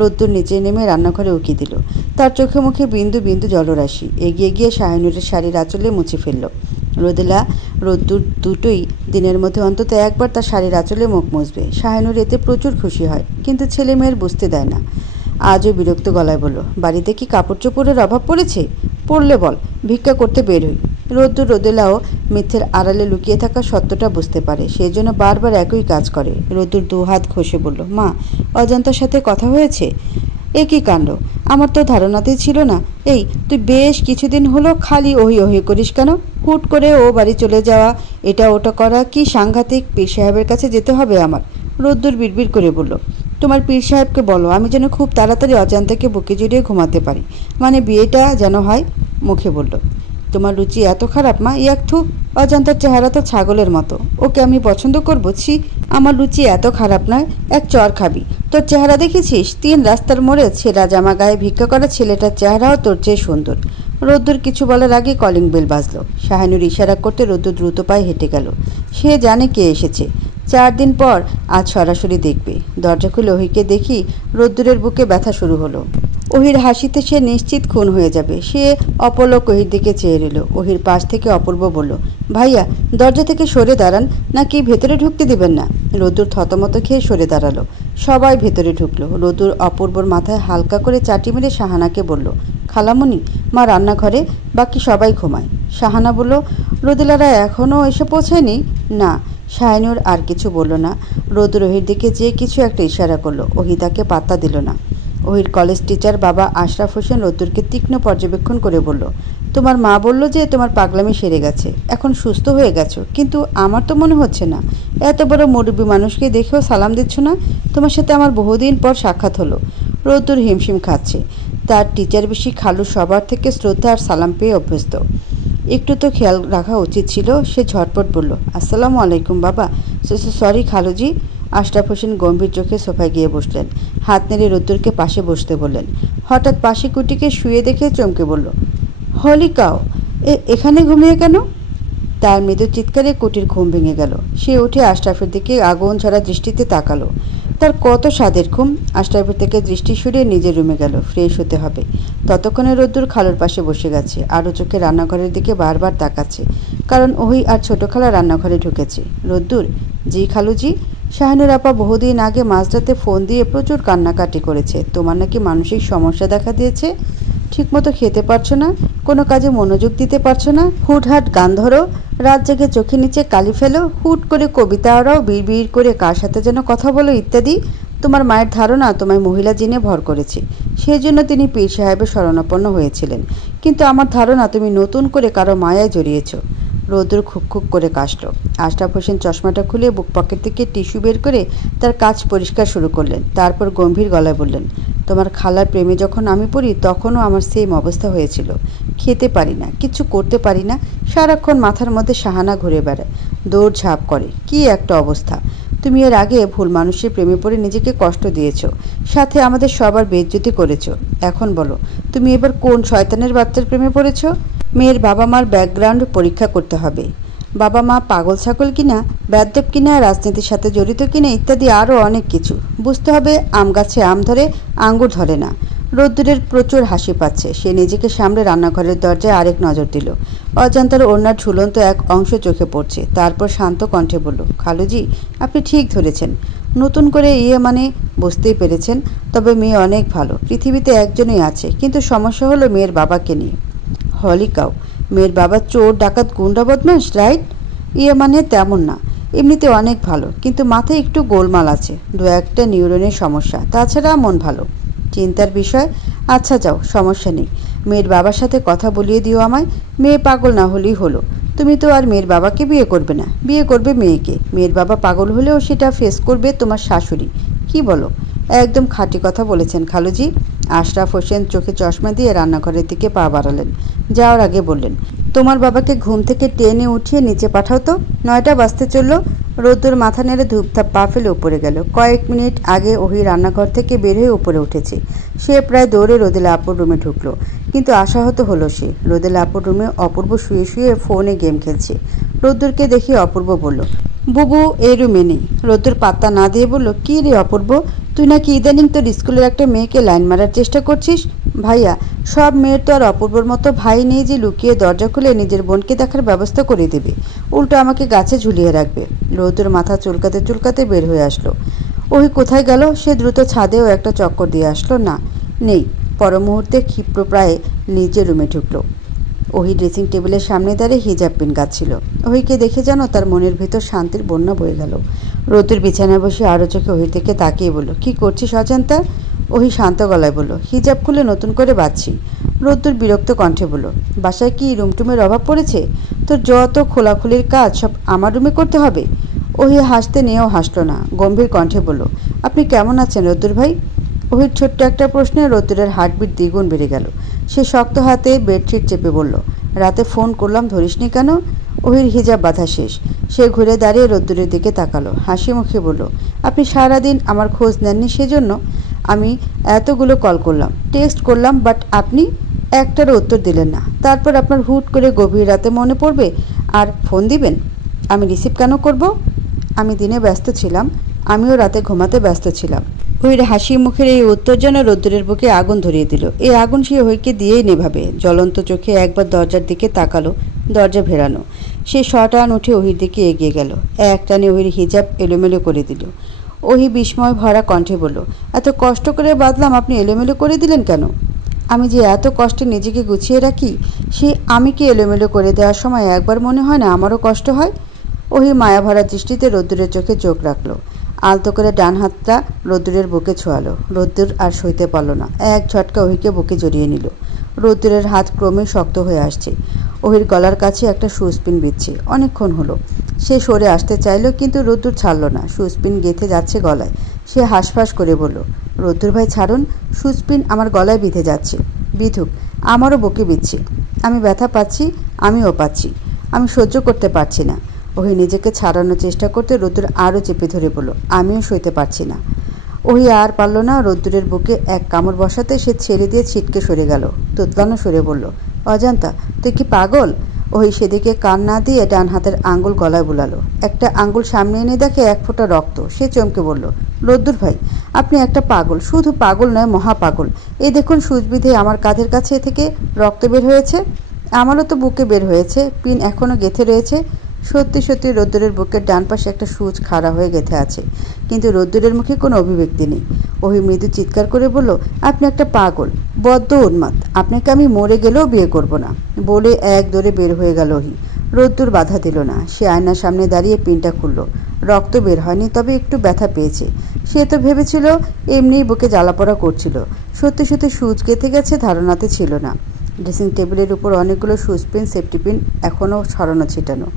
রোদ্দুর নিচে নেমে রান্নাঘরে উকি দিল। তার চোখে মুখে বিন্দু বিন্দু জলরাশি। এগিয়ে গিয়ে শাহিনুরের শাড়ির আঁচলে মুছে ফেলল। রোদেলা রোদ্দুর দুটোই দিনের মধ্যে অন্তত একবার তার শাড়ির আঁচলে মুখ মুছবে। শাহিনুর এতে প্রচুর খুশি হয়, কিন্তু ছেলে মেয়ের বুঝতে দেয় না। আজও বিরক্ত গলায় বলল, বাড়িতে কি কাপড় চোপড়ের অভাব পড়েছে? পড়লে বল, ভিক্ষা করতে বের হই। রোদ্দুর রোদেলাও মিথ্যের আড়ালে লুকিয়ে থাকা সত্যটা বুঝতে পারে, সেই জন্য বারবার একই কাজ করে। রোদ্দুর দু হাত ঘষে বলল, মা, অজান্তার সাথে কথা হয়েছে? এ কী কাণ্ড, আমার তো ধারণাতেই ছিল না। এই তুই বেশ কিছুদিন হলো খালি ওহি ওহি করিস কেন? হুট করে ও বাড়ি চলে যাওয়া, এটা ওটা করা কি সাংঘাতিক! পীর সাহেবের কাছে যেতে হবে আমার। রোদ্দুর বিড়বিড় করে বলল, তোমার পীর সাহেবকে বলো আমি যেন খুব তাড়াতাড়ি অজান্তাকে বুকে জড়িয়ে ঘুমাতে পারি, মানে বিয়েটা যেন হয়। মুখে বলল, তোমার রুচি এত খারাপ মা? ইয়াকথু, অজান্তার চেহারা তো ছাগলের মতো, ওকে আমি পছন্দ করবো? ছি, আমার রুচি এত খারাপ নয়। এক চর খাবি। তোর চেহারা দেখেছিস? 3 রাস্তার মোড়ে ছেঁড়া জামা গায়ে ভিক্ষা করা ছেলেটার চেহারাও তোর চেয়ে সুন্দর। রোদ্দুর কিছু বলার আগে কলিং বেল বাজলো। শাহিনুর ইশারা করতে রোদ্দুর দ্রুত পায়ে হেঁটে গেল। সে জানে কে এসেছে। 4 দিন পর আজ সরাসরি দেখবে। দরজা খুলে ওহিকে দেখি রোদ্দুরের বুকে ব্যথা শুরু হলো। ওহির হাসিতে সে নিশ্চিত খুন হয়ে যাবে। সে অপলক ওহির দিকে চেয়ে রইল। ওহির পাশ থেকে অপূর্ব বলল, ভাইয়া, দরজা থেকে সরে দাঁড়ান, নাকি ভেতরে ঢুকতে দিবেন না? রোদ্দুর থতমত খেয়ে সরে দাঁড়ালো। সবাই ভেতরে ঢুকলো। রোদ্দুর অপূর্বর মাথায় হালকা করে চাটি মেরে শাহানাকে বলল, খালামণি, মা রান্নাঘরে, বাকি সবাই ঘুমায়। শাহানা বলল, রোদেলারা এখনও এসে পৌঁছায়নি? না। শাহিনুর আর কিছু বলল না। রোদ্দুর ওহির দিকে যেয়ে কিছু একটা ইশারা করলো। ওহি তাকে পাত্তা দিল না। ওহির কলেজ টিচার বাবা আশরাফ হোসেন রোদ্দুরকে তীক্ষ্ণ পর্যবেক্ষণ করে বলল, তোমার মা বলল যে তোমার পাগলামি সেরে গেছে, এখন সুস্থ হয়ে গেছো, কিন্তু আমার তো মনে হচ্ছে না। এত বড় মুরব্বী মানুষকে দেখেও সালাম দিচ্ছ না। তোমার সাথে আমার বহুদিন পর সাক্ষাৎ হলো। রোদ্দুর হিমশিম খাচ্ছে। তার টিচার বেশি খালু সবার থেকে শ্রদ্ধা আর সালাম পেয়ে অভ্যস্ত। একটু তো খেয়াল রাখা উচিত ছিল। সে ঝটপট বলল, আসসালামু আলাইকুম বাবা। সরি খালুজি। আশরাফ হোসেন গম্ভীর চোখে সোফায় গিয়ে বসলেন। হাত নেড়ে রোদ্দুরকে পাশে বসতে বললেন। হঠাৎ পাশে কুটিকে শুয়ে দেখে চমকে বলল, হলি কাও, এখানে ঘুমিয়ে কেন? তার মৃদু চিৎকারে কুটির ঘুম ভেঙে গেল। সে উঠে আশরাফের দিকে আগুন ঝরা দৃষ্টিতে তাকালো। তার কত স্বাদের ঘুম। আশরাফের থেকে দৃষ্টি সরিয়ে নিজের রুমে গেল। ফ্রেশ হতে হবে। ততক্ষণে রোদ্দুর খালুর পাশে বসে গেছে। আরও চোখে রান্নাঘরের দিকে বারবার তাকাচ্ছে, কারণ ওহি আর ছোট খালা রান্নাঘরে ঢুকেছে। রোদ্দুর, জি খালুজি। শাহিনুর আপা বহুদিন আগে মাঝরাতে ফোন দিয়ে প্রচুর কান্নাকাটি করেছে। তোমার নাকি মানসিক সমস্যা দেখা দিয়েছে। ঠিকমতো খেতে পারছো না, কোনো কাজে মনোযোগ দিতে পারছো না, হুটহাট গান ধরো, রাত জেগে চোখে নিচে কালি ফেলো, হুট করে কবিতা আওড়াও, বিড় করে কার সাথে যেন কথা বলো ইত্যাদি। তোমার মায়ের ধারণা তোমায় মহিলা জিনে ভর করেছে, সেই জন্য তিনি পীর সাহেবের শরণাপন্ন হয়েছিলেন। কিন্তু আমার ধারণা তুমি নতুন করে কারো মায়ায় জড়িয়েছ। রোদ্দুর খুব খুব করে কাশল। আশরাফ হোসেন চশমাটা খুলে বুক পকেট থেকে টিস্যু বের করে তার কাজ পরিষ্কার শুরু করলেন। তারপর গম্ভীর গলায় বললেন, তোমার খালার প্রেমে যখন আমি পড়ি তখনও আমার সেম অবস্থা হয়েছিল। খেতে পারি না, কিছু করতে পারি না, সারাক্ষণ মাথার মধ্যে শাহানা ঘুরে বেড়ায়, দৌড়ঝাঁপ করে। কি একটা অবস্থা! তুমি এর আগে ভুল মানুষের প্রেমে পড়ে নিজেকে কষ্ট দিয়েছ, সাথে আমাদের সবার বেইজ্জতি করেছ। এখন বলো, তুমি এবার কোন শয়তানের বাচ্চার প্রেমে পড়েছ? মেয়ের বাবা মার ব্যাকগ্রাউন্ড পরীক্ষা করতে হবে। বাবা মা পাগল ছাগল কিনা, বেয়াদব কিনা, রাজনীতির সাথে জড়িত কিনা ইত্যাদি আরও অনেক কিছু বুঝতে হবে। আম গাছে আম ধরে, আঙ্গুর ধরে না। রোদ্দুরের প্রচুর হাসি পাচ্ছে। সে নিজেকে সামলে রান্নাঘরের দরজায় আরেক নজর দিল। অজান্তার ওড়নার ঝুলন্ত এক অংশ চোখে পড়ছে। তারপর শান্ত কণ্ঠে বলল, খালুজি, আপনি ঠিক ধরেছেন। নতুন করে মানে বুঝতেই পেরেছেন। তবে মেয়ে অনেক ভালো, পৃথিবীতে একজনই আছে, কিন্তু সমস্যা হলো মেয়ের বাবাকে নিয়ে। হলিকাও, মেয়ের বাবা চোর, ডাকাত, গুন্ডা, বদমাশ, রাইট? মানে তেমন না, এমনিতে অনেক ভালো, কিন্তু মাথায় একটু গোলমাল আছে, 2-1টা নিউরনের সমস্যা, তাছাড়া মন ভালো। চিন্তার বিষয়? আচ্ছা যাও, সমস্যা নেই। মেয়ের বাবার সাথে কথা বলিয়ে দিও আমায়। মেয়ে পাগল না হলেই হলো। তুমি তো আর মেয়ের বাবাকে বিয়ে করবে না, বিয়ে করবে মেয়েকে। মেয়ের বাবা পাগল হলেও সেটা ফেস করবে তোমার শাশুড়ি। কি বলো? একদম খাঁটি কথা বলেছেন খালুজি। আশরাফ হোসেন চোখে চশমা দিয়ে রান্নাঘরের দিকে পা বাড়ালেন। যাওয়ার আগে বললেন, তোমার বাবাকে ঘুম থেকে টেনে উঠিয়ে নিচে পাঠাও তো, 9টা বাজতে চললো। রোদ্দুর মাথা নেড়ে ধূপধাপ পা ফেলে উপরে গেল। কয়েক মিনিট আগে ওহি রান্নাঘর থেকে বের হয়ে উপরে উঠেছে। সে প্রায় দৌড়ে রোদেলা আপুর রুমে ঢুকলো, কিন্তু আশাহত হলো সে। রোদেলা আপুর রুমে অপূর্ব শুয়ে শুয়ে ফোনে গেম খেলছে। রোদ্দুরকে দেখে অপূর্ব বলল, বুবু এই রুমে নেই। রোদ্দুর পাত্তা না দিয়ে বলল, কী রে অপূর্ব, তুই নাকি ইদানিং তোর স্কুলের একটা মেয়েকে লাইন মারার চেষ্টা করছিস? ভাইয়া, সব মেয়ের তো আর অপূর্বর মতো ভাই নেই যে লুকিয়ে দরজা খুলে নিজের বোনকে দেখার ব্যবস্থা করে দেবে, উল্টো আমাকে গাছে ঝুলিয়ে রাখবে। রোদ্দুর মাথা চুলকাতে চুলকাতে বের হয়ে আসলো। ওহি কোথায় গেল? সে দ্রুত ছাদেও একটা চক্কর দিয়ে আসলো। না, নেই। পর মুহূর্তে ক্ষিপ্রপ্রায়ে নিজের রুমে ঢুকলো। ওহি ড্রেসিং টেবিলের সামনে দাঁড়িয়ে হিজাব পিন গাচ্ছিল। ওহিকে দেখে যেন তার মনের ভেতর শান্তির বন্যা বয়ে গেল। রোদ্দুর বিছানায় বসে আরও চোখে ওহির দিকে তাকিয়ে বলল, কী করছিস অজান্তা? ওহি শান্ত গলায় বলল, হিজাব খুলে নতুন করে বাঁধছি। রোদ্দুর বিরক্ত কণ্ঠে বলল, বাসায় কি রুমটুমের অভাব পড়েছে? তোর যত খোলাখুলির কাজ সব আমার রুমে করতে হবে? ওহি হাসতে নিয়েও হাসল না, গম্ভীর কণ্ঠে বলল, আপনি কেমন আছেন রোদ্দুর ভাই? ওহির ছোট্ট একটা প্রশ্নে রোদ্দুরের হার্টবিট দ্বিগুণ বেড়ে গেল। সে শক্ত হাতে বেডশিট চেপে বলল, রাতে ফোন করলাম ধরিসনি কেন? ওহির হিজাব বাঁধা শেষ। সে ঘুরে দাঁড়িয়ে রোদ্দুরের দিকে তাকালো, হাসি মুখে বলল, আপনি সারাদিন আমার খোঁজ নেননি, সেজন্য আমি এতগুলো কল করলাম, টেক্সট করলাম, বাট আপনি একটারও উত্তর দিলেন না। তারপর আপনার হুট করে গভীর রাতে মনে পড়বে আর ফোন দিবেন? আমি রিসিভ কেন করব? আমি দিনে ব্যস্ত ছিলাম, আমিও রাতে ঘুমাতে ব্যস্ত ছিলাম। ওহির হাসি মুখের এই উত্তর যেন রোদ্দুরের বুকে আগুন ধরিয়ে দিল। এই আগুন সে ওহিকে দিয়েই নেভাবে। জ্বলন্ত চোখে একবার দরজার দিকে তাকালো, দরজা ভেড়ানো। সে শটান উঠে ওহির দিকে এগিয়ে গেল, এক টানে ওহির হিজাব এলোমেলো করে দিল। ওহি বিস্ময় ভরা কণ্ঠে বলল, এত কষ্ট করে বাঁধলাম, আপনি এলোমেলো করে দিলেন কেন? আমি যে এত কষ্টে নিজেকে গুছিয়ে রাখি, সে আমি কি এলোমেলো করে দেওয়ার সময় একবার মনে হয় না আমারও কষ্ট হয়? ওহি মায়াভরা দৃষ্টিতে রোদ্দুরের চোখে চোখ রাখল। আলতো করে ডান হাতটা রোদ্দুরের বুকে ছোঁয়ালো। রোদ্দুর আর সইতে পারল না, এক ঝটকা ওহিকে বুকে জড়িয়ে নিল। রোদ্দুরের হাত ক্রমে শক্ত হয়ে আসছে। ওহির গলার কাছে একটা সুস্পিন বিচ্ছে। অনেকক্ষণ হলো। সে সরে আসতে চাইল, কিন্তু রোদ্দুর ছাড়ল না। সুস্পিন গেঁথে যাচ্ছে গলায়। সে হাঁসফাঁস করে বলল, রোদ্দুর ভাই ছাড়ুন, সুস্পিন আমার গলায় বিঁধে যাচ্ছে। বিধুক, আমারও বুকে বিচ্ছে। আমি ব্যথা পাচ্ছি, আমিও পাচ্ছি, আমি সহ্য করতে পারছি না। ওহি নিজেকে ছাড়ানোর চেষ্টা করতে রোদ্দুর আরও চেপে ধরে বলল, আমিও সইতে পারছি না। ওহি আর পারল না। রোদ্দুরের বুকে এক কামড় বসাতে সে ছেড়ে দিয়ে ছিটকে সরে গেল। তোতলানো সরে বলল, অজান্তা তুই কি পাগল? ওহি সেদিকে কান না দিয়ে ডান হাতের আঙ্গুল গলায় বুলালো। একটা আঙ্গুল সামনে এনে দেখে এক ফোঁটা রক্ত। সে চমকে বলল, রোদ্দুর ভাই, আপনি একটা পাগল, শুধু পাগল নয়, মহাপাগল। এই দেখুন, সুচ বিধে আমার কাঁধের কাছে থেকে রক্ত বের হয়েছে। আমারও তো বুকে বের হয়েছে, পিন এখনও গেঁথে রয়েছে। সত্যি সত্যি রোদ্দুরের বুকের ডান পাশে একটা সূচ খাড়া হয়ে গেঁথে আছে, কিন্তু রোদ্দুরের মুখে কোনো অভিব্যক্তি নেই। ওহি মৃদু চিৎকার করে বলল, আপনি একটা পাগল, বদ্ধ উন্মাদ, আপনাকে আমি মরে গেলেও বিয়ে করব না। বলে এক দৌড়ে বের হয়ে গেল ওহি। রোদ্দুর বাধা দিল না। সে আয়নার সামনে দাঁড়িয়ে পিনটা খুলল। রক্ত বের হয়নি, তবে একটু ব্যথা পেয়েছে। সে তো ভেবেছিল এমনিই বুকে জ্বালাপোড়া করছিল। সত্যি সত্যি সূচ গেঁথে গেছে ধারণাতে ছিল না। ড্রেসিং টেবিলের উপর অনেকগুলো সুচপিন, সেফটি পিন এখনও ছড়ানো ছিটানো।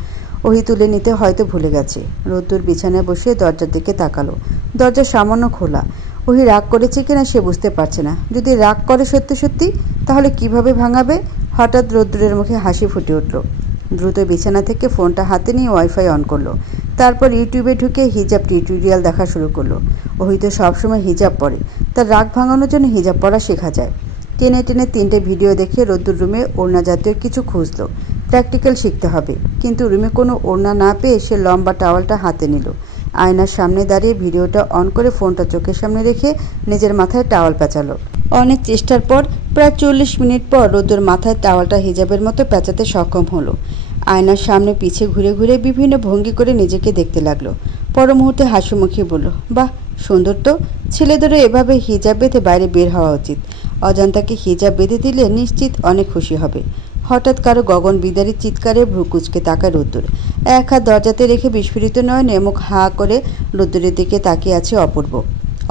ওহি তুলে নিতে হয়তো ভুলে গেছে। রোদ্দুর বিছানায় বসে দরজার দিকে তাকালো। দরজা সামান্য খোলা। ওহি রাগ করেছে কিনা সে বুঝতে পারছে না। যদি রাগ করে সত্যি সত্যি, তাহলে কিভাবে ভাঙাবে? হঠাৎ রোদ্দুরের মুখে হাসি ফুটে উঠল। দ্রুত বিছানা থেকে ফোনটা হাতে নিয়ে ওয়াইফাই অন করলো। তারপর ইউটিউবে ঢুকে হিজাব টিউটোরিয়াল দেখা শুরু করলো। ওহি তো সবসময় হিজাব পরে, তার রাগ ভাঙানোর জন্য হিজাব পরা শেখা যায়। টেনে টেনে 3টে ভিডিও দেখে রোদ্দুর রুমে ওড়না জাতীয় কিছু খুঁজলো। প্র্যাকটিক্যাল শিখতে হবে। কিন্তু রুমে কোনো ওড়না না পেয়ে সে লম্বা টাওয়ালটা হাতে নিল। আয়নার সামনে দাঁড়িয়ে ভিডিওটা অন করে ফোনটা চোখের সামনে রেখে নিজের মাথায় টাওয়াল পেঁচালো। অনেক চেষ্টার পর প্রায় 40 মিনিট পর রোদ্দুর মাথায় টাওয়ালটা হিজাবের মতো পেঁচাতে সক্ষম হলো। আয়নার সামনে পিছে ঘুরে ঘুরে বিভিন্ন ভঙ্গি করে নিজেকে দেখতে লাগলো। পর মুহূর্তে হাসিমুখে বলল, বাহ, সুন্দর তো। ছেলেদেরও এভাবে হিজাব বেঁধে বাইরে বের হওয়া উচিত। অজান্তাকে হিজাব বেঁধে দিলে নিশ্চিত অনেক খুশি হবে। হঠাৎ কারো গগন বিদারী চিৎকারে ভ্রু কুঁচকে তাকায় রোদ্দুর। এক হাত দরজাতে রেখে বিস্ফোরিত নয়নে মুখ হাঁ করে রোদ্দুরের দিকে তাকিয়ে আছে অপূর্ব।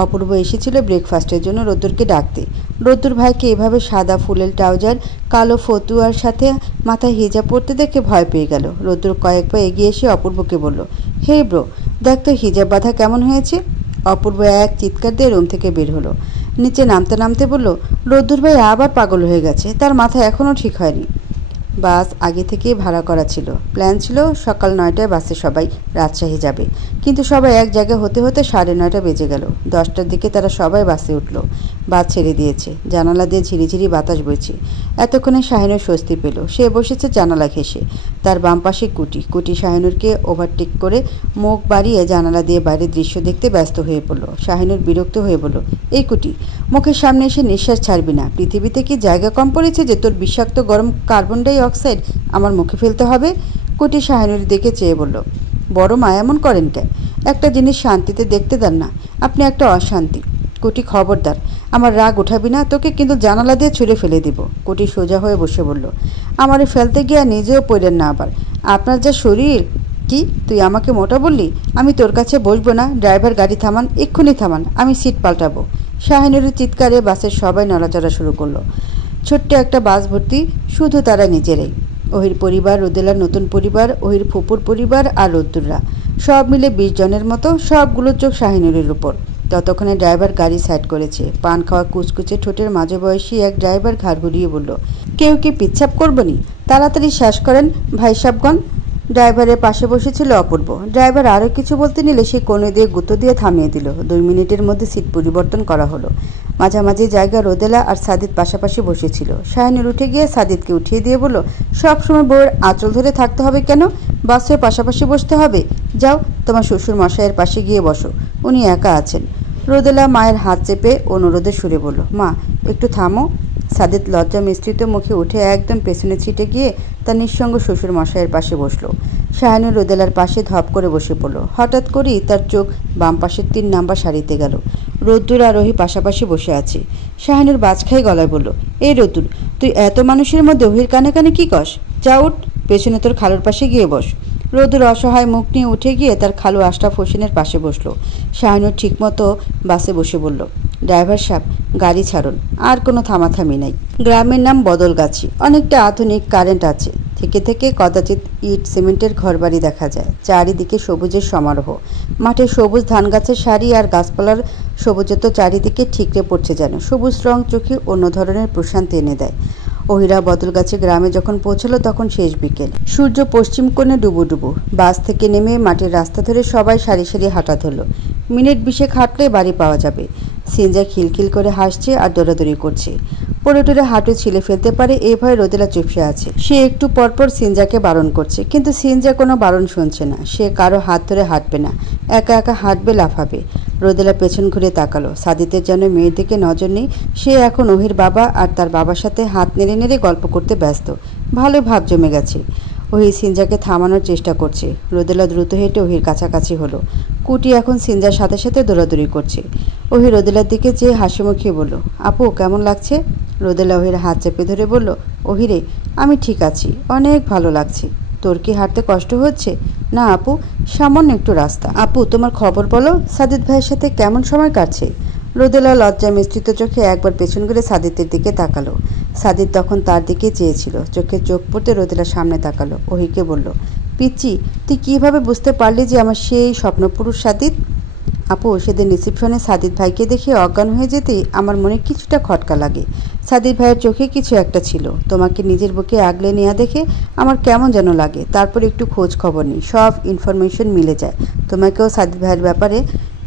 অপূর্ব এসেছিল ব্রেকফাস্টের জন্য রোদ্দুরকে ডাকতে। রোদ্দুর ভাইকে এভাবে সাদা ফুলের ট্রাউজার, কালো ফতুয়ার সাথে মাথায় হিজাব পরতে দেখে ভয় পেয়ে গেল। রোদ্দুর কয়েক পা এগিয়ে এসে অপূর্বকে বলল, হে ব্রো, দেখ তো হিজাব বাঁধা কেমন হয়েছে। অপূর্ব এক চিৎকার দিয়ে রুম থেকে বের হলো। নিচে নামতে নামতে বলল, রোদ্দুর ভাই আবার পাগল হয়ে গেছে, তার মাথা এখনও ঠিক হয়নি। বাস আগে থেকেই ভাড়া করা ছিল। প্ল্যান ছিল সকাল 9টায় বাসে সবাই রাজশাহী যাবে, কিন্তু সবাই এক জায়গায় হতে হতে 9:30 বেজে গেল। 10টার দিকে তারা সবাই বাসে উঠল। বাস ছেড়ে দিয়েছে, জানালা দিয়ে ঝিরিঝিরি বাতাস বইছে। এতক্ষণে শাহিনুর স্বস্তি পেল। সে বসেছে জানালা ঘেঁষে। তার বাম পাশে কুটি শাহিনুরকে ওভারটেক করে মুখ বাড়িয়ে জানালা দিয়ে বাইরের দৃশ্য দেখতে ব্যস্ত হয়ে পড়ল। শাহিনুর বিরক্ত হয়ে বলল, এই কুটি, মুখের সামনে এসে নিঃশ্বাস ছাড়বি না? পৃথিবীতে কি জায়গা কম পড়েছে যে তোর বিষাক্ত গরম কার্বন ডাই অক্সাইড আমার মুখে ফেলতে হবে? কুটি শাহিনুরের দিকে চেয়ে বলল, বড় মা এমন করেন কেন? একটা জিনিস শান্তিতে দেখতে দেন না, আপনি একটা অশান্তি। কুটি, খবরদার, আমার রাগ উঠাবি না, তোকে কিন্তু জানালা দিয়ে ছুঁড়ে ফেলে দিব। কুটি সোজা হয়ে বসে বলল, আমারে ফেলতে গিয়া নিজেও পড়লেন না আবার। আপনার যা শরীর! কি তুই আমাকে মোটা বললি? আমি তোর কাছে বসবো না। ড্রাইভার গাড়ি থামান, এক্ষুনি থামান, আমি সিট পাল্টাবো। শাহিনুরের চিৎকারে বাসের সবাই নড়াচড়া শুরু করলো। ছোট্ট একটা বাস ভর্তি শুধু তারা নিজেরাই। ওহির পরিবার, রোদেলার নতুন পরিবার, ওহির ফুপুর পরিবার আর রোদ্দুররা, সব মিলে 20 জনের মতো। সবগুলোর চোখ শাহিনুরের উপর। ততক্ষণে ড্রাইভার গাড়ি সাইড করেছে। পান খাওয়া কুচকুচে ঠোঁটের মাঝে বয়সী এক ড্রাইভার ঘাড় ঘুরিয়ে বলল, কেউ কি পিচ্ছাপ করবনি? তাড়াতাড়ি শ্বাস করেন ভাই সাবগণ। ড্রাইভারের পাশে বসেছিল অপূর্ব। ড্রাইভার আরও কিছু বলতে নিলে সে কোণে দিয়ে গুঁতো দিয়ে থামিয়ে দিল। 2 মিনিটের মধ্যে সিট পরিবর্তন করা হলো। মাঝামাঝি জায়গা রোদেলা আর সাদিত পাশাপাশি বসেছিল। শাহিনুর উঠে গিয়ে সাদিতকে উঠিয়ে দিয়ে বলল, সবসময় বউয়ের আঁচল ধরে থাকতে হবে কেন? বাসে পাশাপাশি বসতে হবে। যাও, তোমার শ্বশুর মশাইয়ের পাশে গিয়ে বসো, উনি একা আছেন। রোদেলা মায়ের হাত চেপে অনুরোধে সুরে বলল, মা একটু থামো। সাদিত লজ্জা মিশ্রিত মুখে উঠে একদম পেছনে ছিটে গিয়ে তার নিঃসঙ্গ শ্বশুর মশাইয়ের পাশে বসলো। শাহিনুর রোদেলার পাশে ধপ করে বসে পড়ল। হঠাৎ করেই তার চোখ বাম পাশের 3 নাম্বার সারিতে গেল। রোদ্দুর আর ওহি পাশাপাশি বসে আছে। শাহিনুর বাজখাই গলায় বলল, এই রোদ্দুর, তুই এত মানুষের মধ্যে ওহির কানে কানে কি কস? যা উঠ, পেছনে তোর খালুর পাশে গিয়ে বস। রোদ্দুর অসহায় মুখ নিয়ে উঠে গিয়ে তার খালু আশরাফ হোসেনের পাশে বসলো। শাহিনুর ঠিকমতো বাসে বসে বলল, ড্রাইভার সাহেব, গাড়ি ছাড়ুন, আর কোনো থামাথামি নাই। গ্রামের নাম বদলগাছি, অনেকটা আধুনিক, কারেন্ট আছে। থেকে থেকে কদাচিৎ ইট সিমেন্টের ঘরবাড়ি দেখা যায়। চারিদিকে সবুজের সমারোহ। মাঠে সবুজ ধান গাছের সারি আর গাছপালার সবুজত্ব চারিদিকে ঠিকরে পড়ছে যেন। সবুজ রং চোখে অন্য ধরনের প্রশান্তি এনে দেয়। ওহিরা বদলগাছি গ্রামে যখন পৌঁছলো তখন শেষ বিকেল। সূর্য পশ্চিম কোণে ডুবো। বাস থেকে নেমে মাটির রাস্তা ধরে সবাই সারি সারি হাঁটা ধরল। মিনিট 20 হাঁটলে বাড়ি পাওয়া যাবে। সিনজা খিলখিল করে হাসছে আর দৌড়াদৌড়ি করছে। পড়ে টরে হাঁটু ছিলে ফেলতে পারে এই ভয়ে রোদেলা চুপসে আছে। সে একটু পরপর সিনজাকে বারণ করছে, কিন্তু সিনজা কোনো বারণ শুনছে না। সে কারো হাত ধরে হাঁটবে না, একা একা হাঁটবে, লাফাবে। রোদেলা পেছন ঘুরে তাকালো। সাদিতের যেন মেয়ের দিকে নজর নেই। সে এখন ওহির বাবা আর তার বাবার সাথে হাত নেড়ে নেড়ে গল্প করতে ব্যস্ত। ভালো ভাব জমে গেছে। ওহি সিনজাকে থামানোর চেষ্টা করছে। রোদেলা দ্রুত হেঁটে ওহির কাছাকাছি হলো। কুটি এখন সিনজার সাথে সাথে দৌড়াদৌড়ি করছে। ওহি রোদেলার দিকে চেয়ে হাসি মুখিয়ে বলল, আপু কেমন লাগছে? রোদেলা ওহির হাত চেপে ধরে বলল, ওহিরে, আমি ঠিক আছি, অনেক ভালো লাগছে। তোর কি হাঁটতে কষ্ট হচ্ছে? না আপু, সামান্য একটু রাস্তা। আপু তোমার খবর বলো, সাদিত ভাইয়ের সাথে কেমন সময় কাটছে? রোদেলা লজ্জা মিশ্রিত চোখে একবার পেছন করে সাদিতের দিকে তাকালো। সাদিত তখন তার দিকে চেয়েছিল। চোখে চোখ পড়তে রোদেলা সামনে তাকালো। ওহিকে বলল, পিচ্চি, তুই কিভাবে বুঝতে পারলি যে আমার সেই স্বপ্নপুরুষ সাদিত? আপু সেদিন রিসিপশনে সাদিত ভাইকে দেখে অজ্ঞান হয়ে যেতেই আমার মনে কিছুটা খটকা লাগে। সাদিত ভাইয়ের চোখে কিছু একটা ছিল। তোমাকে নিজের বুকে আগলে নেওয়া দেখে আমার কেমন যেন লাগে। তারপর একটু খোঁজ খবর নিই, সব ইনফরমেশন মিলে যায়। তোমাকেও সাদিত ভাইয়ের ব্যাপারে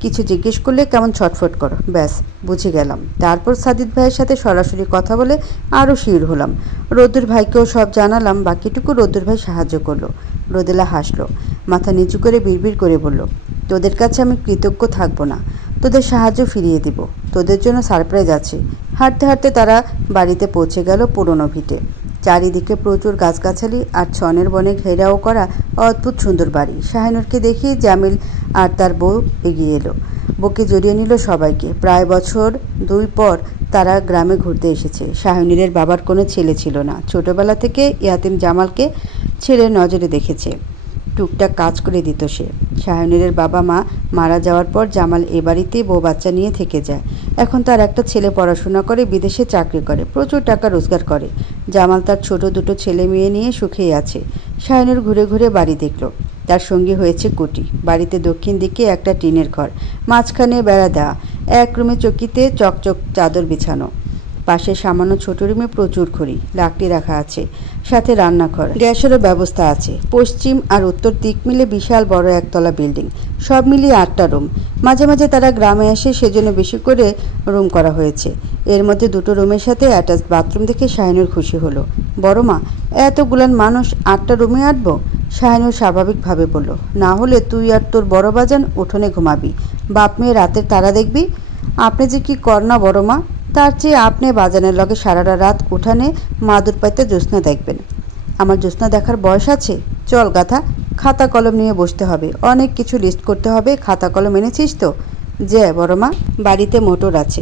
কিছু জিজ্ঞেস করলে কেমন ছটফট করো, ব্যাস বুঝে গেলাম। তারপর সাদিত ভাইয়ের সাথে সরাসরি কথা বলে আরও শিওর হলাম। রোদ্দুর ভাইকেও সব জানালাম। বাকিটুকু রোদ্দুর ভাই সাহায্য করলো। রোদেলা হাসলো, মাথা নিচু করে বিড়বিড় করে বলল, তোদের কাছে আমি কৃতজ্ঞ থাকবো না, তোদের সাহায্য ফিরিয়ে দিব। তোদের জন্য সারপ্রাইজ আছে। হাঁটতে হাঁটতে তারা বাড়িতে পৌঁছে গেল পুরনো ভিটে। চারিদিকে প্রচুর গাছগাছালি আর ছনের বনে ঘেরাও করা অদ্ভুত সুন্দর বাড়ি। শাহিনুরকে দেখে জামিল আর তার বউ এগিয়ে এলো। বুকে জড়িয়ে নিল সবাইকে। প্রায় বছর 2 পর তারা গ্রামে ঘুরতে এসেছে। শাহিনুরের বাবার কোনো ছেলে ছিল না। ছোটবেলা থেকে ইয়াতিম জামালকে ছেলের নজরে দেখেছে। টুকটাক কাজ করে দিত সে। শাহিনুরের বাবা মা মারা যাওয়ার পর জামাল এ বাড়িতেই বউ বাচ্চা নিয়ে থেকে যায়। এখন তার একটা ছেলে পড়াশোনা করে, বিদেশে চাকরি করে, প্রচুর টাকা রোজগার করে। জামাল তার ছোট 2 ছেলে মেয়ে নিয়ে সুখেই আছে। শাহিনুর ঘুরে ঘুরে বাড়ি দেখল। তার সঙ্গী হয়েছে কুটি। বাড়িতে দক্ষিণ দিকে একটা টিনের ঘর, মাঝখানে বেড়া দেওয়া, এক রুমে চকিতে চকচক চাদর বিছানো। পাশে সামান্য ছোট রুমে প্রচুর খড়ি, লাকড়ি রাখা আছে, সাথে রান্নাঘর, গ্যাসেরও ব্যবস্থা আছে। পশ্চিম আর উত্তর দিক মিলে বিশাল বড় একতলা বিল্ডিং, সব মিলিয়ে 8টা রুম। মাঝে মাঝে তারা গ্রামে আসে, সেজন্য বেশি করে রুম করা হয়েছে। এর মধ্যে 2টো রুমের সাথে অ্যাটাচ বাথরুম দেখে শাহিনুর খুশি হলো। বড় মা, এতগুলান মানুষ 8টা রুমে আটবো? শাহিনুর স্বাভাবিকভাবে বলল, না হলে তুই আর তোর বড় বাজান উঠোনে ঘুমাবি, বাপ মেয়ে রাতের তারা দেখবি। আপনি যে কি কর না বড় মা, তার চেয়ে আপনি বাজানের লগে সারাটা রাত উঠানে মাদুর পাইতে জ্যোৎস্না দেখবেন। আমার জ্যোৎস্না দেখার বয়স আছে? চল গাথা, খাতা কলম নিয়ে বসতে হবে, অনেক কিছু লিস্ট করতে হবে। খাতা কলম এনেছিস তো? যে বড় মা, বাড়িতে মোটর আছে,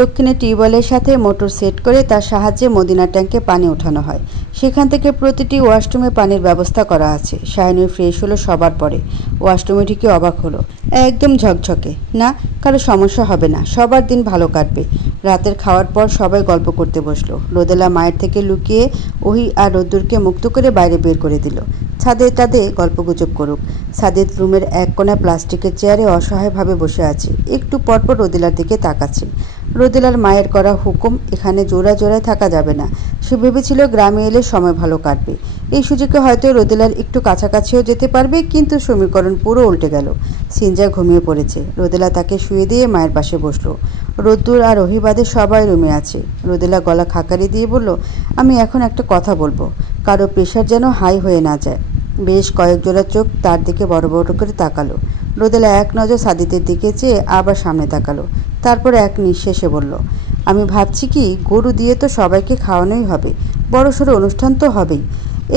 দক্ষিণে টিউবওয়েলের সাথে মোটর সেট করে তার সাহায্যে মদিনা ট্যাঙ্কে পানি ওঠানো হয়। সেখান থেকে প্রতিটি ওয়াশরুমে পানির ব্যবস্থা করা আছে। শাহিনুর ফ্রেশ হলো সবার পরে, ওয়াশরুমে ঢুকে অবাক হলো, একদম ঝকঝকে। না, কারো সমস্যা হবে না, সবার দিন ভালো কাটবে। রাতের খাওয়ার পর সবাই গল্প করতে বসলো। রোদেলা মায়ের থেকে লুকিয়ে ওহি আর রোদ্দুরকে মুক্ত করে বাইরে বের করে দিল। ছাদে টাদে গল্পগুজব করুক। সাদিত রুমের এক কোণায় প্লাস্টিকের চেয়ারে অসহায়ভাবে বসে আছে, একটু পরপর রোদেলার দিকে তাকাচ্ছে। রোদেলার মায়ের করা হুকুম, এখানে জোড়ায় জোড়ায় থাকা যাবে না। সে ভেবেছিল গ্রামে এলে সময় ভালো কাটবে, এই সুযোগে হয়তো রোদেলার একটু কাছাকাছিও যেতে পারবে। কিন্তু সমীকরণ পুরো উল্টে গেল। সিনজা ঘুমিয়ে পড়েছে। রোদেলা তাকে শুয়ে দিয়ে মায়ের পাশে বসলো। রোদ্দুর আর অহিবাদে সবাই রুমে আছে। রোদেলা গলা খাকারি দিয়ে বলল, আমি এখন একটা কথা বলবো, কারো প্রেশার যেন হাই হয়ে না যায়। বেশ কয়েক জোড়া চোখ তার দিকে বড় বড় করে তাকালো। রোদেলা এক নজর সাদিতের দিকে চেয়ে আবার সামনে তাকালো। তারপর এক নিঃশ্বাসে বলল, আমি ভাবছি কি, গরু দিয়ে তো সবাইকে খাওয়ানোই হবে, বড়সড় অনুষ্ঠান তো হবেই।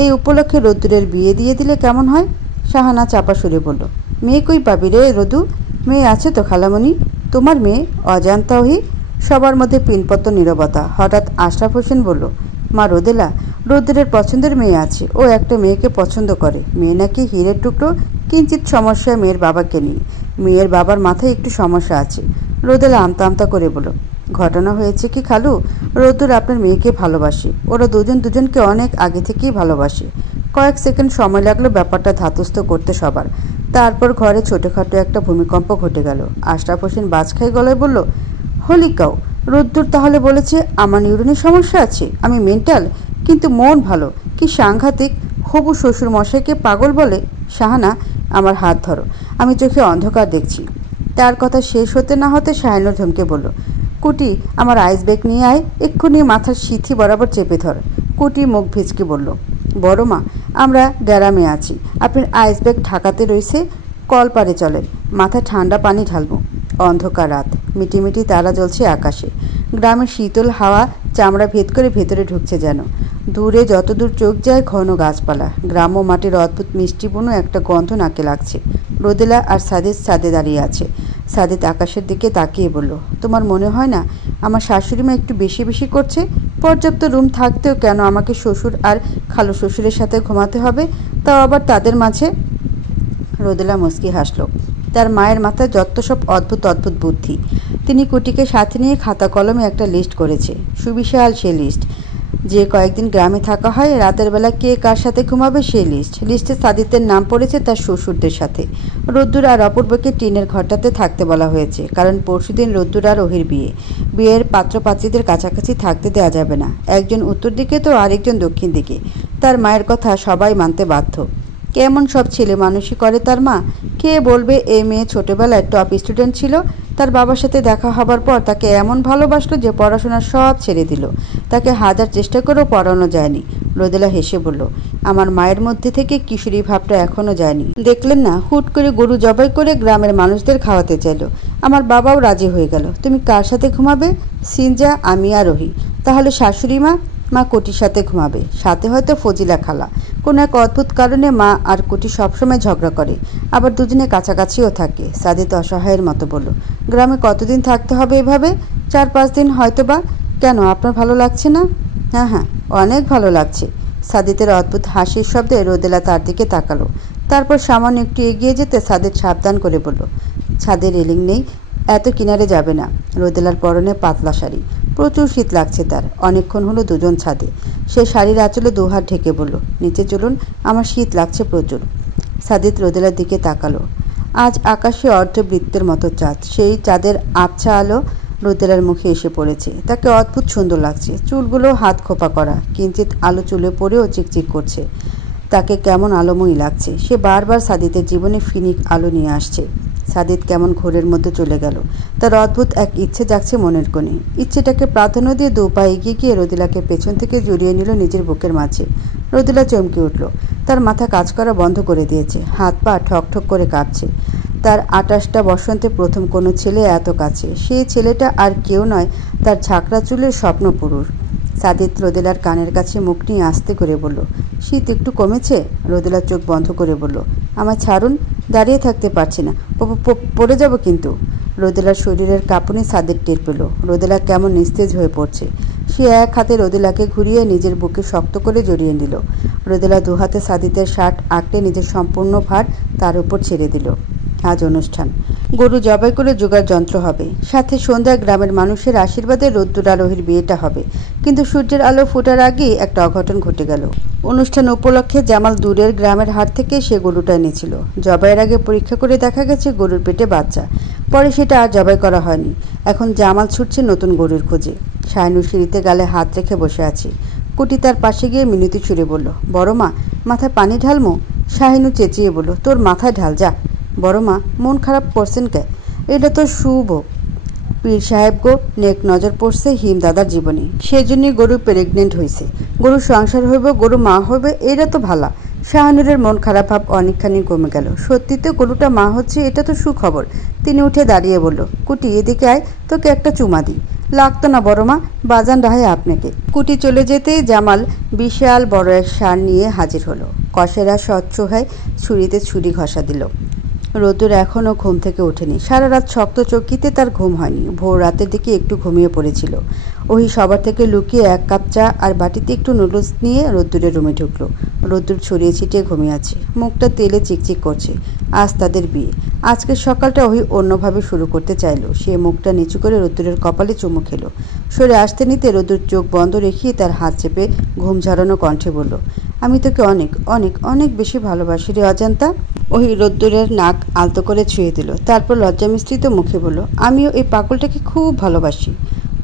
এই উপলক্ষে রোদ্দুরের বিয়ে দিয়ে দিলে কেমন হয়? শাহানা চাপা সুরে বলল, মেয়ে কই পাবি রে রোদু? মেয়ে আছে তো খালামণি, তোমার মেয়ে অজান্তা ওহি। সবার মধ্যে পিনপত্ত নীরবতা। হঠাৎ আশরাফ হোসেন বলল, মা রোদেলা, রোদ্দুরের পছন্দের মেয়ে আছে, ও একটা মেয়েকে পছন্দ করে। মেয়ে নাকি হীরের টুকরো। কিঞ্চিত সমস্যা মেয়ের বাবাকে নিয়ে, মেয়ের বাবার মাথায় একটু সমস্যা আছে। রোদেলা আমতা আমতা করে বলল, ঘটনা হয়েছে কি খালু, রোদ্দুর আপনার মেয়েকে ভালোবাসে, ওরা দুজন দুজনকে অনেক আগে থেকেই ভালোবাসে। কয়েক সেকেন্ড সময় লাগলো ব্যাপারটা ধাতস্থ করতে সবার। তারপর ঘরে ছোটোখাটো একটা ভূমিকম্প ঘটে গেল। আশরাফ হোসেন বাজখাই গলায় বলল, হলিকাও, রোদ্দুর তাহলে বলেছে আমার নিউরনের সমস্যা আছে, আমি মেন্টাল। কিন্তু মন ভালো, কি সাংঘাতিক, হবু শ্বশুর মশাইকে পাগল বলে। শাহানা, আমার হাত ধরো, আমি চোখে অন্ধকার দেখছি। তার কথা শেষ হতে না হতে শাহিনুর ধমকে বলল, কুটি, আমার আইস ব্যাগ নিয়ে আয়, এক্ষুনি মাথার সিথি বরাবর চেপে ধর। কুটি মুখ ভেজকে বলল, বড় মা, আমরা গ্যারামে আছি, আপনার আইস ব্যাগ ঢাকাতে রয়েছে, কল পারে চলেন, মাথায় ঠান্ডা পানি ঢালবো। অন্ধকার রাত, মিটিমিটি তারা জ্বলছে আকাশে। গ্রামের শীতল হাওয়া চামড়া ভেদ করে ভেতরে ঢুকছে যেন। দূরে যতদূর চোখ যায় ঘন গাছপালা, গ্রাম্য মাটির অদ্ভুত মিষ্টিপূর্ণ একটা গন্ধ নাকে লাগছে। রোদেলা আর সাদিত ছাদে দাঁড়িয়ে আছে। সাদিত আকাশের দিকে তাকিয়ে বলল, তোমার মনে হয় না আমার শাশুড়িমা একটু বেশি বেশি করছে? পর্যাপ্ত রুম থাকতেও কেন আমাকে শ্বশুর আর খালু শ্বশুরের সাথে ঘুমাতে হবে, তাও আবার তাদের মাঝে? রোদেলা মুচকি হাসল। তার মায়ের মাথায় যত সব অদ্ভুত অদ্ভুত বুদ্ধি। তিনি কুটিকে সাথে নিয়ে খাতা কলমে একটা লিস্ট করেছে, সুবিশাল সে লিস্ট। যে কয়েকদিন গ্রামে থাকা হয়, রাতের বেলা কে কার সাথে ঘুমাবে সেই লিস্ট। লিস্টে সাদিতের নাম পড়েছে তার শ্বশুরদের সাথে। রোদ্দুর আর অপূর্বকে টিনের ঘরটাতে থাকতে বলা হয়েছে, কারণ পরশুদিন রোদ্দুর আর ওহির বিয়ে। বিয়ের পাত্রপাত্রীদের কাছাকাছি থাকতে দেওয়া যাবে না, একজন উত্তর দিকে তো আরেকজন দক্ষিণ দিকে। তার মায়ের কথা সবাই মানতে বাধ্য। কেমন সব ছেলে মানুষই করে তার মা। কে বলবে এই মেয়ে ছোটবেলায় টপ স্টুডেন্ট ছিল, তার বাবার সাথে দেখা হবার পর তাকে এমন ভালোবাসলো যে পড়াশোনা সব ছেড়ে দিল। তাকে হাজার চেষ্টা করেও পড়ানো যায়নি। রোদেলা হেসে বলল, আমার মায়ের মধ্যে থেকে কিশোরী ভাবটা এখনো যায়নি। দেখলেন না, হুট করে গরু জবাই করে গ্রামের মানুষদের খাওয়াতে চাইল। আমার বাবাও রাজি হয়ে গেল। তুমি কার সাথে ঘুমাবে? সিনজা, আমি আর রহি। তাহলে শাশুড়ি মা? মা কোটির সাথে ঘুমাবে, সাথে হয়তো ফজিলা খালা। কোনো এক অদ্ভুত কারণে মা আর কোটি সবসময় ঝগড়া করে, আবার দুজনে কাছাকাছিও থাকে। সাদিত অসহায়ের মতো বলল, গ্রামে কতদিন থাকতে হবে এভাবে? 4-5 দিন হয়তো বা। কেন, আপনার ভালো লাগছে না? হ্যাঁ হ্যাঁ, অনেক ভালো লাগছে। সাদিতের অদ্ভুত হাসির শব্দে রোদেলা তার দিকে তাকালো। তারপর সামান্য একটু এগিয়ে যেতে সাদিত সাবধান করে বলল, ছাদে রেলিং নেই, এত কিনারে যাবে না। রোদেলার পরনে পাতলা শাড়ি, প্রচুর শীত লাগছে তার। অনেকক্ষণ হলো দুজন ছাদে। সে শাড়ির আঁচলে দুহাত ঢেকে বলল, নিচে চলুন, আমার শীত লাগছে প্রচুর। সাদিত রোদেলার দিকে তাকালো। আজ আকাশে অর্ধবৃত্তের মতো চাঁদ, সেই চাঁদের আবছা আলো রোদেলার মুখে এসে পড়েছে। তাকে অদ্ভুত সুন্দর লাগছে। চুলগুলো হাত খোপা করা, কিঞ্চিত আলো চুলে পড়েও চিকচিক করছে। তাকে কেমন আলোময়ী লাগছে। সে বারবার সাদিতের জীবনে ফিনিক আলো নিয়ে আসছে। সাদিত কেমন ঘোরের মধ্যে চলে গেল। তার অদ্ভুত এক ইচ্ছে জাগছে মনের কোণে। ইচ্ছেটাকে প্রাধান্য দিয়ে দু পা এগিয়ে গিয়ে রোদেলাকে পেছন থেকে জড়িয়ে নিল নিজের বুকের মাঝে। রোদেলা চমকে উঠল। তার মাথা কাজ করা বন্ধ করে দিয়েছে। হাত পা ঠক ঠক করে কাঁপছে। তার 28টা বসন্তে প্রথম কোনো ছেলে এত কাছে। সেই ছেলেটা আর কেউ নয়, তার ঝাঁকড়া চুলের স্বপ্নপুরুষ। সাদিত রোদেলার কানের কাছে মুখ নিয়ে আস্তে করে বলল, শীত একটু কমেছে? রোদেলা চোখ বন্ধ করে বলল, আমায় ছাড়ুন, দাঁড়িয়ে থাকতে পারছি না, পড়ে যাব কিন্তু। রোদেলার শরীরের কাঁপুনি সাদিত টের পেল। রোদেলা কেমন নিস্তেজ হয়ে পড়ছে। সে এক হাতে রোদেলাকে ঘুরিয়ে নিজের বুকে শক্ত করে জড়িয়ে নিল। রোদেলা দু হাতে সাদিতের শার্ট আঁকড়ে নিজের সম্পূর্ণ ভার তার উপর ছেড়ে দিল। আজ অনুষ্ঠান। গরু জবাই করে জোগাড় যন্ত্র হবে। সাথে সন্ধ্যায় গ্রামের মানুষের আশীর্বাদে রোদ্দুর আলোহীর বিয়েটা হবে। কিন্তু সূর্যের আলো ফোটার আগেই একটা অঘটন ঘটে গেল। অনুষ্ঠান উপলক্ষে জামাল দূরের গ্রামের হাট থেকে সে গরুটা এনেছিল। জবাইয়ের আগে পরীক্ষা করে দেখা গেছে গরুর পেটে বাচ্চা। পরে সেটা আর জবাই করা হয়নি। এখন জামাল ছুটছে নতুন গরুর খোঁজে। শাহিনু সিঁড়িতে গালে হাত রেখে বসে আছে। কুটি তার পাশে গিয়ে মিনতি ছুড়ে বলল, বড় মা, মাথায় পানি ঢালমো? শাহিনু চেঁচিয়ে বলল, তোর মাথায় ঢাল যা। বড় মা, মন খারাপ করছেন কে? এটা তো শুভ। পীর সাহেব গো নেক নজর পড়ছে হিম দাদার জীবনে। সেজন্যই গরু প্রেগনেন্ট হয়েছে। গরু সংসার হইব, গরু মা হইবে, এটা তো ভালা। শাহানুরের মন খারাপ ভাব অনেকখানি কমে গেল। সত্যিতে গরুটা মা হচ্ছে, এটা তো সুখবর। তিনি উঠে দাঁড়িয়ে বলল, কুটি এদিকে আয়, তোকে একটা চুমা দিই। লাগতো না বড় মা, বাজান রাহে আপনাকে। কুটি চলে যেতেই জামাল বিশাল বড় এক ষাঁড় নিয়ে হাজির হলো। কষেরা স্বচ্ছ হয়ে ছুরিতে ছুরি ঘষা দিল। রোদ্দুর এখনও ঘুম থেকে ওঠেনি। সারা রাত শক্ত চকিতে তার ঘুম হয়নি। ভোর রাতের দিকে একটু ঘুমিয়ে পড়েছিল। ওই সবার থেকে লুকিয়ে এক কাপ চা আর বাটিতে একটু নুডলস নিয়ে রোদ্দুরের রুমে ঢুকলো। রোদ্দুর ছড়িয়ে ছিটিয়ে ঘুমিয়ে আছে। মুখটা তেলে চিকচিক করছে। আজ তাদের বিয়ে। আজকের সকালটা ওই অন্যভাবে শুরু করতে চাইল। সে মুখটা নিচু করে রোদ্দুরের কপালে চুমু খেলো। সরে আসতে নিতে রোদ্দুর চোখ বন্ধ রেখেই তার হাত চেপে ঘুম ঝাড়ানো কণ্ঠে বলল, আমি তোকে অনেক অনেক অনেক বেশি ভালোবাসি রে অজান্তা। ওই রোদ্দুরের নাক আলতো করে ছুঁয়ে দিল। তারপর লজ্জা মিশ্রিত মুখে বলল, আমিও এই পাগলটাকে খুব ভালোবাসি।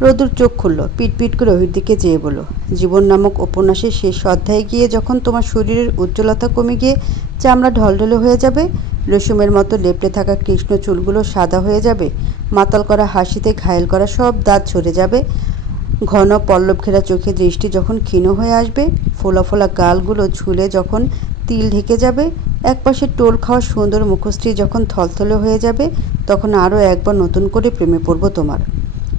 রোদ্দুর চোখ খুলল। পিটপিট করে ওহির দিকে চেয়ে বলল, জীবন নামক উপন্যাসের শেষ অধ্যায়ে গিয়ে যখন তোমার শরীরের উজ্জ্বলতা কমে গিয়ে চামড়া ঢলঢলে হয়ে যাবে, রসুমের মতো লেপটে থাকা কৃষ্ণ চুলগুলো সাদা হয়ে যাবে, মাতাল করা হাসিতে ঘায়েল করা সব দাঁত ঝরে যাবে, ঘন পল্লব ঘেরা চোখে দৃষ্টি যখন ক্ষীণ হয়ে আসবে, ফোলা ফোলা গালগুলো ঝুলে যখন তিল ঢেকে যাবে, একপাশে টোল খাওয়া সুন্দর মুখশ্রী যখন থলথলে হয়ে যাবে, তখন আরও একবার নতুন করে প্রেমে পড়ব তোমার।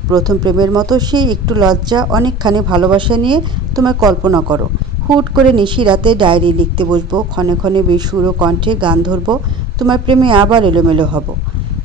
প্রথম প্রেমের মতো সেই একটু লজ্জা, অনেকখানি ভালোবাসা নিয়ে তোমায় কল্পনা করো। হুট করে নিশি রাতে ডায়েরি লিখতে বসবো, ক্ষণে ক্ষণে বেসুর ও কণ্ঠে গান ধরবো, তোমার প্রেমে আবার এলোমেলো হব।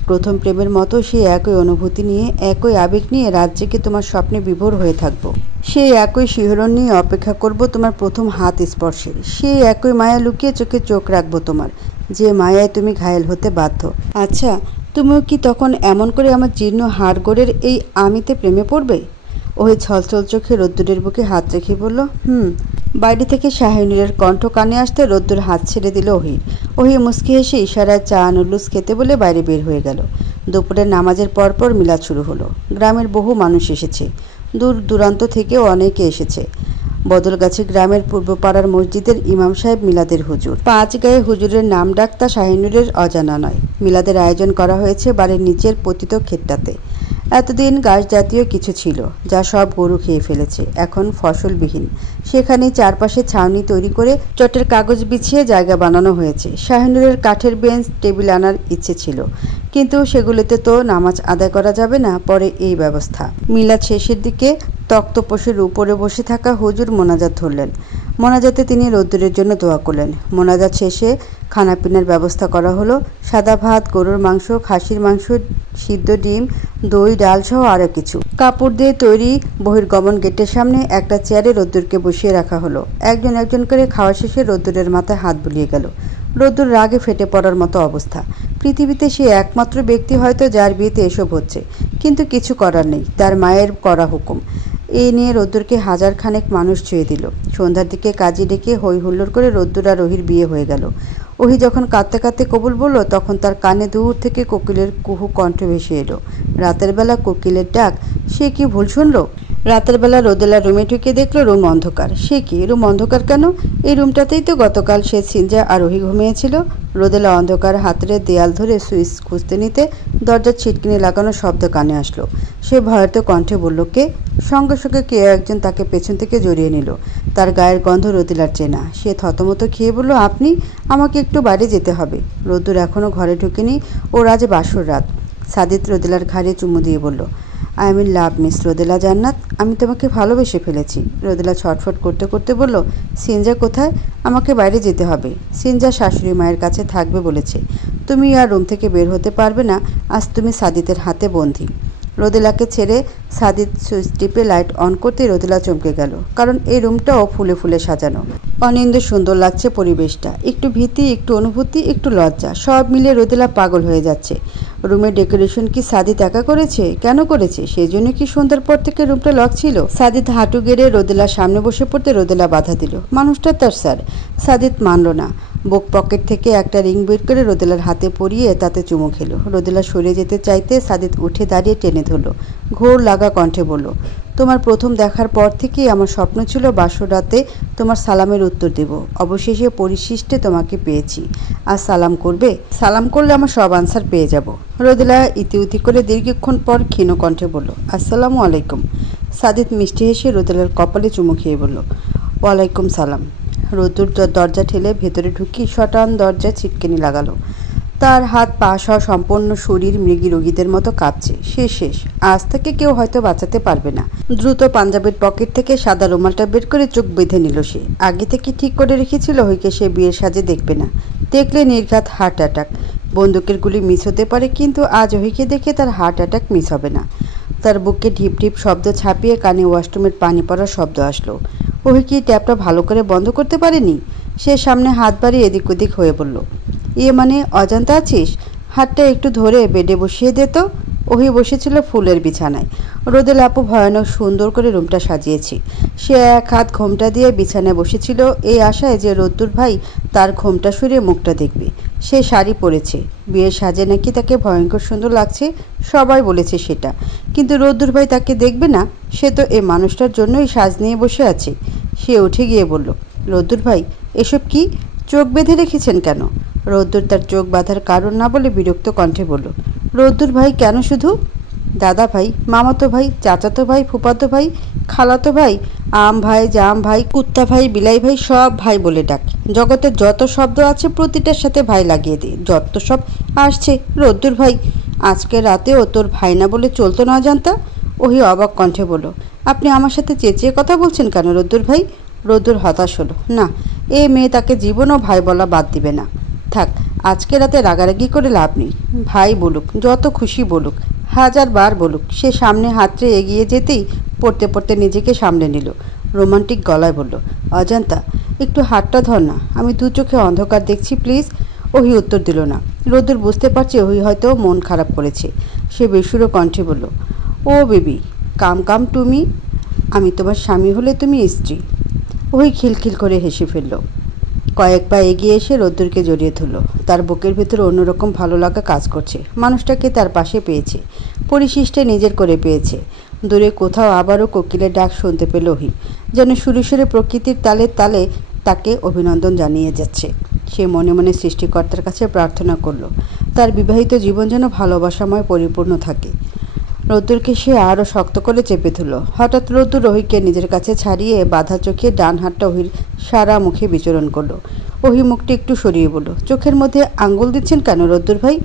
প্রথম প্রেমের মতো সেই একই অনুভূতি নিয়ে, একই আবেগ নিয়ে রাত জেগে তোমার স্বপ্নে বিভোর হয়ে থাকবো। সেই একই শিহরণ নিয়ে অপেক্ষা করব তোমার প্রথম হাত স্পর্শের। সেই একই মায়া লুকিয়ে চোখে চোখ রাখবো তোমার, যে মায়ায় তুমি ঘায়েল হতে বাধ্য। আচ্ছা, তুমিও কি তখন এমন করে আমার জীর্ণ হাড়গোড়ের এই আমিতে প্রেমে পড়বে? ওই ছলছল চোখে রোদ্দুরের বুকে হাত রেখে বলল, বাইরে থেকে শাহিনুরের কণ্ঠ কানে আসতে রোদ্দুর হাত ছেড়ে দিল ওহি। ওহি মুচকি হেসে ইশারায় চা নুডলস খেতে বলে বাইরে বের হয়ে গেল। দুপুরের নামাজের পরপর মিলাদ শুরু হলো। গ্রামের বহু মানুষ এসেছে। দূর দূরান্ত থেকেও অনেকে এসেছে। বদলগাছি গ্রামের পূর্বপাড়ার মসজিদের ইমাম সাহেব মিলাদের হুজুর। 5 গায়ে হুজুরের নাম ডাকতা শাহিনুরের অজানা নয়। মিলাদের আয়োজন করা হয়েছে বাড়ির নিচের পতিত ক্ষেতটাতে। এতদিন ঘাস জাতীয় কিছু ছিল, যা সব গরু খেয়ে ফেলেছে। এখন ফসলবিহীন। সেখানে চারপাশে ছাউনি তৈরি করে চটের কাগজ বিছিয়ে জায়গা বানানো হয়েছে। শাহিনুরের কাঠের বেঞ্চ টেবিল আনার ইচ্ছে ছিল, কিন্তু সেগুলোতে তো নামাজ আদায় করা যাবে না। পরে এই ব্যবস্থা। মিলাদ শেষের দিকে তক্তপোষের উপরে বসে থাকা হুজুর মোনাজাত ধরলেন। মোনাজাতে তিনি রোদ্দুরের জন্য দোয়া করলেন। মোনাজাত শেষে খানাপিনার ব্যবস্থা করা হলো। সাদা ভাত, গরুর মাংস, খাসির মাংস, সিদ্ধ ডিম, দই, ডাল সহ আরও কিছু। কাপড় দিয়ে তৈরি বহির্গমন গেটের সামনে একটা চেয়ারে রোদ্দুরকে বসিয়ে রাখা হলো। একজন একজন করে খাওয়া শেষে রোদ্দুরের মাথায় হাত বুলিয়ে গেল। রোদ্দুর রাগে ফেটে পড়ার মতো অবস্থা। পৃথিবীতে সে একমাত্র ব্যক্তি হয়তো যার বিয়েতে এসব হচ্ছে, কিন্তু কিছু করার নেই, তার মায়ের করা হুকুম। এই নিয়ে রোদ্দুরকে হাজার খানেক মানুষ ছুঁয়ে দিল। সন্ধ্যার দিকে কাজী ডেকে হই হুল্লোড় করে রোদ্দুর আর ওহির বিয়ে হয়ে গেল। ওহি যখন কাঁদতে কাঁদতে কবুল বলল, তখন তার কানে দূর থেকে কোকিলের কুহু কণ্ঠ ভেসে এলো। রাতের বেলা কোকিলের ডাক, সে কি ভুল শুনল? রাতের বেলা রোদেলা রুমে ঢুকে দেখলো রুম অন্ধকার। সে কি, রুম অন্ধকার কেন? এই রুমটাতেই তো গতকাল সে, সিনজা আর ওহি ঘুমিয়েছিল। রোদেলা অন্ধকার হাতড়ে দেয়াল ধরে সুইচ খুঁজতে নিতে দরজার ছিটকিনি লাগানো শব্দ কানে আসলো। সে ভয়ার্ত কণ্ঠে বলল, কে? সঙ্গে সঙ্গে কেউ একজন তাকে পেছন থেকে জড়িয়ে নিল। তার গায়ের গন্ধ রোদেলার চেনা। সে থতমত খেয়ে বলল, আপনি? আমাকে একটু বাইরে যেতে হবে। রোদ্দুর এখনও ঘরে ঢুকেনি। ওর আজ বাসর রাত। সাদিত রোদেলার ঘাড়ে চুমু দিয়ে বলল, I am in love miss Rodela Jannat, আমি তোমাকে ভালোবেসে ফেলেছি। রোদেলা ছটফট করতে করতে বলল, সিনজা কোথায়? আমাকে বাইরে যেতে হবে। সিনজা শাশুড়ি মায়ের কাছে থাকবে বলেছে। তুমি আর রুম থেকে বের হতে পারবে না। আজ তুমি সাদিতের হাতে বন্দী। রোদেলাকে ছেড়ে সাদিত সুইচ টিপে লাইট অন করতেই রোদেলা চমকে গেল, কারণ এই রুমটাও ফুলে ফুলে সাজানো। অনিন্দ সুন্দর লাগছে পরিবেশটা। একটু ভীতি, একটু অনুভূতি, একটু লজ্জা, সব মিলে রোদেলা পাগল হয়ে যাচ্ছে। রুমের ডেকোরেশন কি সাদিত একা করেছে? কেন করেছে? সেই জন্য কি সন্ধ্যার পর থেকে রুমটা লক ছিল? সাদিত হাঁটু গেড়ে রোদেলার সামনে বসে পড়তে রোদেলা বাধা দিল। মানুষটা তার স্যার। সাদিত মানল না। বুক পকেট থেকে একটা রিং বের করে রোদেলার হাতে পরিয়ে তাতে চুমু খেলো। রোদেলা সরে যেতে চাইতে সাদিত উঠে দাঁড়িয়ে টেনে ধরল। ঘোর লাগা কণ্ঠে বলল, তোমার প্রথম দেখার পর থেকেই আমার স্বপ্ন ছিল বাসর রাতে তোমার সালামের উত্তর দেব। অবশেষে পরিশিষ্টে তোমাকে পেয়েছি। আর সালাম করবে? সালাম করলে আমার সব আনসার পেয়ে যাব। রোদেলা ইতিউতি করে দীর্ঘক্ষণ পর ক্ষীণ কণ্ঠে বলল, আসসালামু আলাইকুম। সাদিত মিষ্টি হেসে রোদেলার কপালে চুমু খেয়ে বলল, ওয়ালাইকুম সালাম। রোদ্দুর দরজা ঠেলে ভেতরে ঢুকি শটান দরজায় ছিটকেনি লাগালো। তার হাত পা সহ সম্পূর্ণ শরীর মৃগী রোগীদের মতো কাঁপছে। সে শেষ। আজ থেকে কেউ হয়তো বাঁচাতে পারবে না। দ্রুত পাঞ্জাবের পকেট থেকে সাদা রুমালটা বের করে চোখ বেঁধে নিল সে। আগে থেকে ঠিক করে রেখেছিল হইকে সে বিয়ের সাজে দেখবে না। দেখলে নির্ঘাত হার্ট অ্যাটাক। বন্দুকের গুলি মিস হতে পারে, কিন্তু আজ ওহিকে দেখে তার হার্ট অ্যাটাক মিস হবে না। তার বুকে ঢিপ ঢিপ শব্দ ছাপিয়ে কানে ওয়াশরুমের পানি পড়ার শব্দ আসলো। ওহি কি ট্যাপটা ভালো করে বন্ধ করতে পারেনি? সে সামনে হাত বাড়িয়ে এদিক ওদিক হয়ে বলল, মানে অজান্তা আছিস? হাতটা একটু ধরে বেডে বসিয়ে দে তো। ওহি বসেছিল ফুলের বিছানায়। রোদেলা আপু ভয়ানক সুন্দর করে রুমটা সাজিয়েছি। সে এক হাত ঘোমটা দিয়ে বিছানায় বসেছিল এই আশায় যে রোদ্দুর ভাই তার ঘোমটা সরিয়ে মুখটা দেখবে। সে শাড়ি পরেছে। বিয়ের সাজে নাকি তাকে ভয়ঙ্কর সুন্দর লাগছে, সবাই বলেছে সেটা। কিন্তু রোদ্দুর ভাই তাকে দেখবে না। সে তো এই মানুষটার জন্যই সাজ নিয়ে বসে আছে। সে উঠে গিয়ে বলল, রোদ্দুর ভাই এসব কি? চোখ বেঁধে রেখেছেন কেন? রোদ্দুর তার চোখ বাঁধার কারণ না বলে বিরক্ত কণ্ঠে বলল, রোদ্দুর ভাই কেন শুধু? দাদা ভাই, মামাতো ভাই, চাচাতো ভাই, ফুফাতো ভাই, খালাতো ভাই, আম ভাই, জাম ভাই, কুত্তা ভাই, বিলাই ভাই, সব ভাই বলে ডাক। জগতে যত শব্দ আছে প্রতিটার সাথে ভাই লাগিয়ে দিই। যত সব আসছে রোদ্দুর ভাই। আজকে রাতেও তোর ভাই না বলে চলতো না জানতা? ওহি অবাক কণ্ঠে বলল, আপনি আমার সাথে চেঁচিয়ে কথা বলছেন কেন রোদ্দুর ভাই? রোদ্দুর হতাশ হলো। না, এ মেয়ে তাকে জীবনও ভাই বলা বাদ দিবে না। থাক, আজকে রাতে রাগারাগি করে লাভ নেই। ভাই বলুক, যত খুশি বলুক, 1000 বার বলুক। সে সামনে হাতড়ে এগিয়ে যেতেই পড়তে পড়তে নিজেকে সামলে নিল। রোমান্টিক গলায় বলল, অজান্তা একটু হাতটা ধর না, আমি দু চোখে অন্ধকার দেখছি প্লিজ। ওহি উত্তর দিল না। রোদ্দুর বুঝতে পারছে ওহি হয়তো মন খারাপ করেছে। সে বেসুরো কণ্ঠে বলল, ও বেবি, কাম কাম টুমি। আমি তোমার স্বামী হলে তুমি স্ত্রী। ওহি খিলখিল করে হেসে ফেলল। কয়েক পা এগিয়ে এসে রোদ্দুরকে জড়িয়ে ধরল। তার বুকের ভেতরে অন্যরকম ভালো লাগা কাজ করছে। মানুষটাকে তার পাশে পেয়েছে, পরিশিষ্টে নিজের করে পেয়েছে। দূরে কোথাও আবারও কোকিলের ডাক শুনতে পেল ওহি, যেন সুরে সুরে প্রকৃতির তালে তালে তাকে অভিনন্দন জানিয়ে যাচ্ছে। সে মনে মনে সৃষ্টিকর্তার কাছে প্রার্থনা করল তার বিবাহিত জীবন যেন ভালোবাসাময় পরিপূর্ণ থাকে। রোদ্দুরকে সে আরও শক্ত করে চেপে ধরল। হঠাৎ রোদ্দুর ওহিকে নিজের কাছে ছাড়িয়ে বাঁধা চোখে ডান হাতটা ওহির সারা মুখে বিচরণ করলো। ওহি মুখটি একটু সরিয়ে বলল, চোখের মধ্যে আঙ্গুল দিচ্ছেন কেন রোদ্দুর ভাই?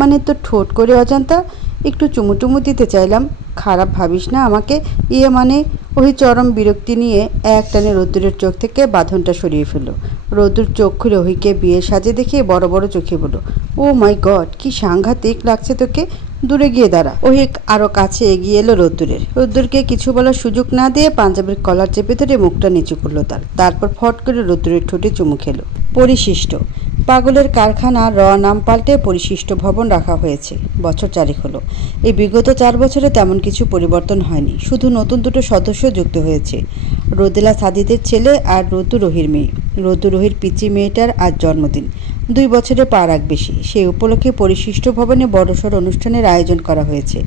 মানে তো ঠোঁট করে অজান্তা একটু চুমুটুমু দিতে চাইলাম। খারাপ ভাবিস না আমাকে। মানে ওহি চরম বিরক্তি নিয়ে এক টানে রোদ্দুরের চোখ থেকে বাঁধনটা সরিয়ে ফেলল। রোদ্দুর চোখ খুলে ওহিকে বিয়ের সাজে দেখে বড় বড় চোখে বলল, ও মাই গড, কি সাংঘাতিক লাগছে তোকে। দূরে গিয়ে দাঁড়া। ওহি আরও কাছে এগিয়ে এলো রোদ্দুরের। রোদ্দুরকে কিছু বলার সুযোগ না দিয়ে পাঞ্জাবের কলার চেপে ধরে মুখটা নিচু করলো তারপর ফট করে রোদ্দুরের ঠোঁটে চুমু খেলো। পরিশিষ্ট পাগলের কারখানা নাম পাল্টে পরিশিষ্ট ভবন রাখা হয়েছে। বছর 4 হলো। এই বিগত 4 বছরে তেমন কিছু পরিবর্তন হয়নি, শুধু নতুন দুটো সদস্য যুক্ত হয়েছে। রোদেলা সাদিদের ছেলে আর রোদ্দুর ওহির মেয়ে। রোদ্দুর ওহির পিচি মেয়েটার আজ জন্মদিন। 2 বছরের পারাক বেশি। সেই উপলক্ষে পরিশিষ্ট ভবনে বড়সড় অনুষ্ঠানের আয়োজন করা হয়েছে।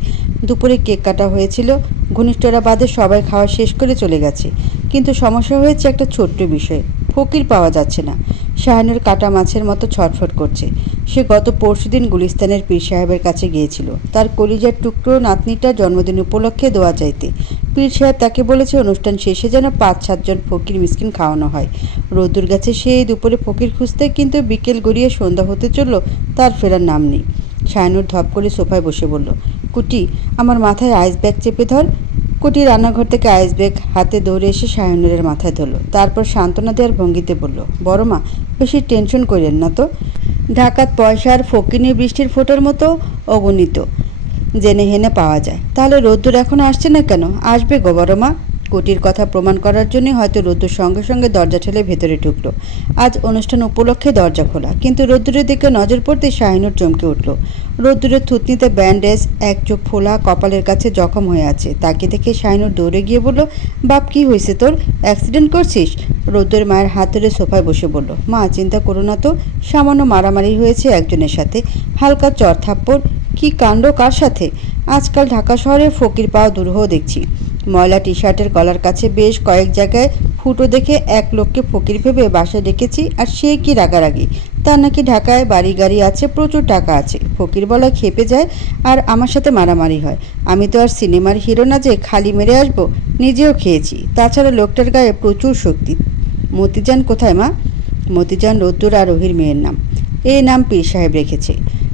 দুপুরে কেক কাটা হয়েছিল। ঘনিষ্ঠরা বাদে সবাই খাওয়া শেষ করে চলে গেছে। কিন্তু সমস্যা হয়েছে একটা ছোট্ট বিষয়ে, ফকির পাওয়া যাচ্ছে না। শাহানুর কাটা মাছের মতো ছটফট করছে। সে গত পরশুদিন গুলিস্তানের পীর সাহেবের কাছে গিয়েছিল তার কলিজার টুকরো নাতনিটার জন্মদিন উপলক্ষে দোয়া চাইতে। পীর সাহেব তাকে বলেছে অনুষ্ঠান শেষে যেন 5-7 জন ফকির মিসকিন খাওয়ানো হয়। রোদ্দুর গেছে সেই দুপুরে ফকির খুঁজতে, কিন্তু বিকেল গড়িয়ে সন্ধ্যা হতে চলল, তার ফেরার নাম নেই। শাহানুর ধপ করে সোফায় বসে বলল, কুটি আমার মাথায় আইস ব্যাগ চেপে ধর। কুটি রান্নাঘর থেকে আইস ব্যাগ হাতে দৌড়ে এসে শাহানুরের মাথায় ধরল। তারপর সান্ত্বনা দেওয়ার ভঙ্গিতে বলল, বড় মা, বেশি টেনশন করেন না তো। ঢাকাত পয়সা আর ফকিনি বৃষ্টির ফোঁটার মতো অগণিত জেনে হেনে পাওয়া যায়। তাহলে রোদ্দুর এখন আসছে না কেন? আসবে গো বড় মা। কুটির কথা প্রমাণ করার জন্যই হয়তো রোদ্দুর সঙ্গে সঙ্গে দরজা ঠেলে ভেতরে ঢুকলো। আজ অনুষ্ঠান উপলক্ষে দরজা খোলা, কিন্তু রোদ্দুরের দিকে নজর পড়তে শাহিনুর চমকে উঠল। রোদ্দুরের থুতনিতে ব্যান্ডেজ, এক চোখ ফোলা, কপালের কাছে জখম হয়ে আছে। তাকে দেখে শাহিনুর দৌড়ে গিয়ে বলল, বাপ কি হয়েছে তোর? অ্যাক্সিডেন্ট করছিস? রোদ্দুর মায়ের হাত ধরে সোফায় বসে বলল, মা চিন্তা করো না তো, সামান্য মারামারি হয়েছে একজনের সাথে, হালকা চর থাপ্পড়। কি কাণ্ড, কার সাথে? আজকাল ঢাকা শহরে ফকির পাওয়া দুরূহ দেখছি। ময়লা টি শার্টের গলার কাছে বেশ কয়েক জায়গায় ফুটো দেখে এক লোককে ফকির ভেবে বাসায় ডেকেছি, আর সে কি রাগারাগি। তার নাকি ঢাকায় বাড়ি গাড়ি আছে, প্রচুর টাকা আছে। ফকির বলা খেপে যায় আর আমার সাথে মারামারি হয়। আমি তো আর সিনেমার হিরো না যে খালি মেরে আসবো, নিজেও খেয়েছি। তাছাড়া লোকটার গায়ে প্রচুর শক্তি। মতিজান কোথায় মা? মতিজান রোদ্দুর আর রহির মেয়ের নাম। এই নাম পীর সাহেব রেখেছে।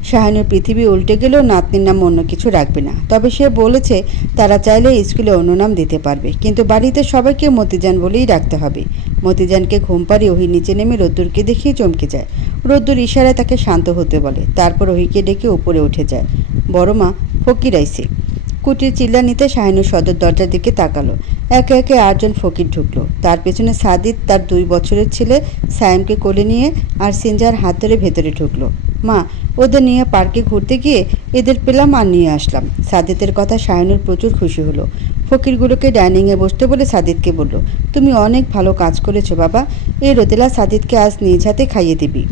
শাহানুর পৃথিবী উল্টে গেলেও নাতনির নাম অন্য কিছু রাখবে না। তবে সে বলেছে তারা চাইলে স্কুলে অন্য নাম দিতে পারবে, কিন্তু বাড়িতে সবাইকে মতিজান বলেই রাখতে হবে। মতিজানকে ঘুম পাড়িয়ে ওহি নিচে নেমে রোদ্দুরকে দেখিয়ে চমকে যায়। রোদ্দুর ইশারায় তাকে শান্ত হতে বলে, তারপর ওহিকে ডেকে উপরে উঠে যায়। বড় মা, ফকির আইছে। কুটির চিল্লা নিতে শাহিনুর সদর দরজার দিকে তাকালো। একে একে 8 জন ফকির ঢুকলো। তার পেছনে সাদিত তার 2 বছরের ছেলে সায়েমকে কোলে নিয়ে আর সিনজার হাত ধরে ভেতরে ঢুকলো। মা, ওদের নিয়ে পার্কে ঘুরতে গিয়ে এদের পেলাম আর নিয়ে আসলাম। সাদিতের কথা শাহিনুর প্রচুর খুশি হলো। ফকিরগুলোকে ডাইনিংয়ে বসতে বলে সাদিতকে বলল, তুমি অনেক ভালো কাজ করেছো বাবা। এই রোদেলা সাদিতকে আজ নিজ হাতে খাইয়ে দিবি।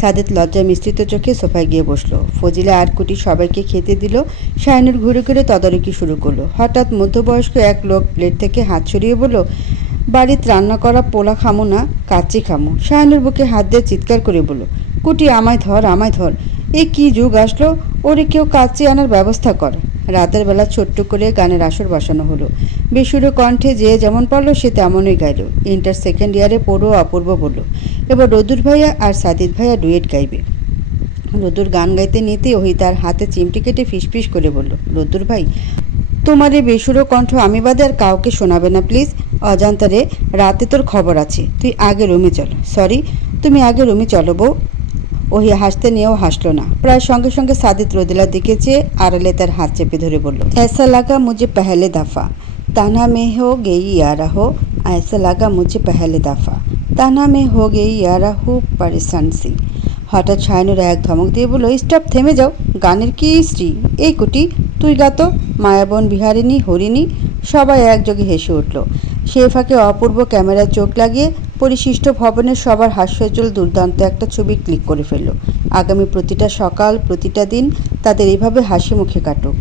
সাদিত লজ্জা মিশ্রিত চোখে সোফায় গিয়ে বসলো। ফজিলা আর কুটি সবাইকে খেতে দিল। শাহিনুর ঘুরে ঘুরে তদারকি শুরু করলো। হঠাৎ মধ্যবয়স্ক এক লোক প্লেট থেকে হাত সরিয়ে বলল, বাড়িতে রান্না করা পোলা খামো না, কাচ্চি খামো। শাহিনুর বুকে হাত দিয়ে চিৎকার করে বলল, কুটি আমায় ধর, আমায় ধর। এ কি যুগ আসলো? ওরে কেউ কাচ্চি আনার ব্যবস্থা কর। রাতের বেলা ছোট্ট করে গানের আসর বসানো হলো। বেসুরো কণ্ঠে যে যেমন পারলো সে তেমনই গাইল। ইন্টার সেকেন্ড ইয়ারে পড়ো অপূর্ব বলল, এবার রোদুর ভাইয়া আর সাদিত ভাইয়া ডুয়েট গাইবে। রোদুর গান গাইতে নিতে ওহি তার হাতে চিমটি কেটে ফিসফিস করে বলল, রোদুর ভাই, তোমার এই বেসুরো কণ্ঠ আমি বাদে আর কাউকে শোনাবে না প্লিজ। অজান্তারে রাতে তোর খবর আছে, তুই আগে রুমে চলো। সরি, তুমি আগে রুমে চলো বউ। ওহি হাসতে নিয়েও হাসলো না। প্রায় সঙ্গে সঙ্গে সাদিত রোদেলার দিকে চেয়ে আড়ালে তার হাত চেপে ধরে বলল, ऐसा लगा मुझे पहले दफ़ा ताना में हो गई यारा हो, ऐसा लगा मुझे पहले दफ़ा ताना में हो गई यारा हो परेशान सी। হঠাৎ শাহিনুর এক ধমক দিয়ে বলল, স্টপ, থেমে যাও। গানের কি স্ত্রী? এই কুটি, তুই গাতো। মায়াবন, বিহারিণী, হরিণী। সবাই একযোগে হেসে উঠল। সে ফাঁকে অপূর্ব ক্যামেরায় চোখ লাগিয়ে পরিশিষ্ট ভবনের সবার হাস্যোজ্জ্বল দুর্দান্ত একটা ছবি ক্লিক করে ফেলল। আগামী প্রতিটা সকাল, প্রতিটা দিন তাদের এভাবে হাসি মুখে কাটুক।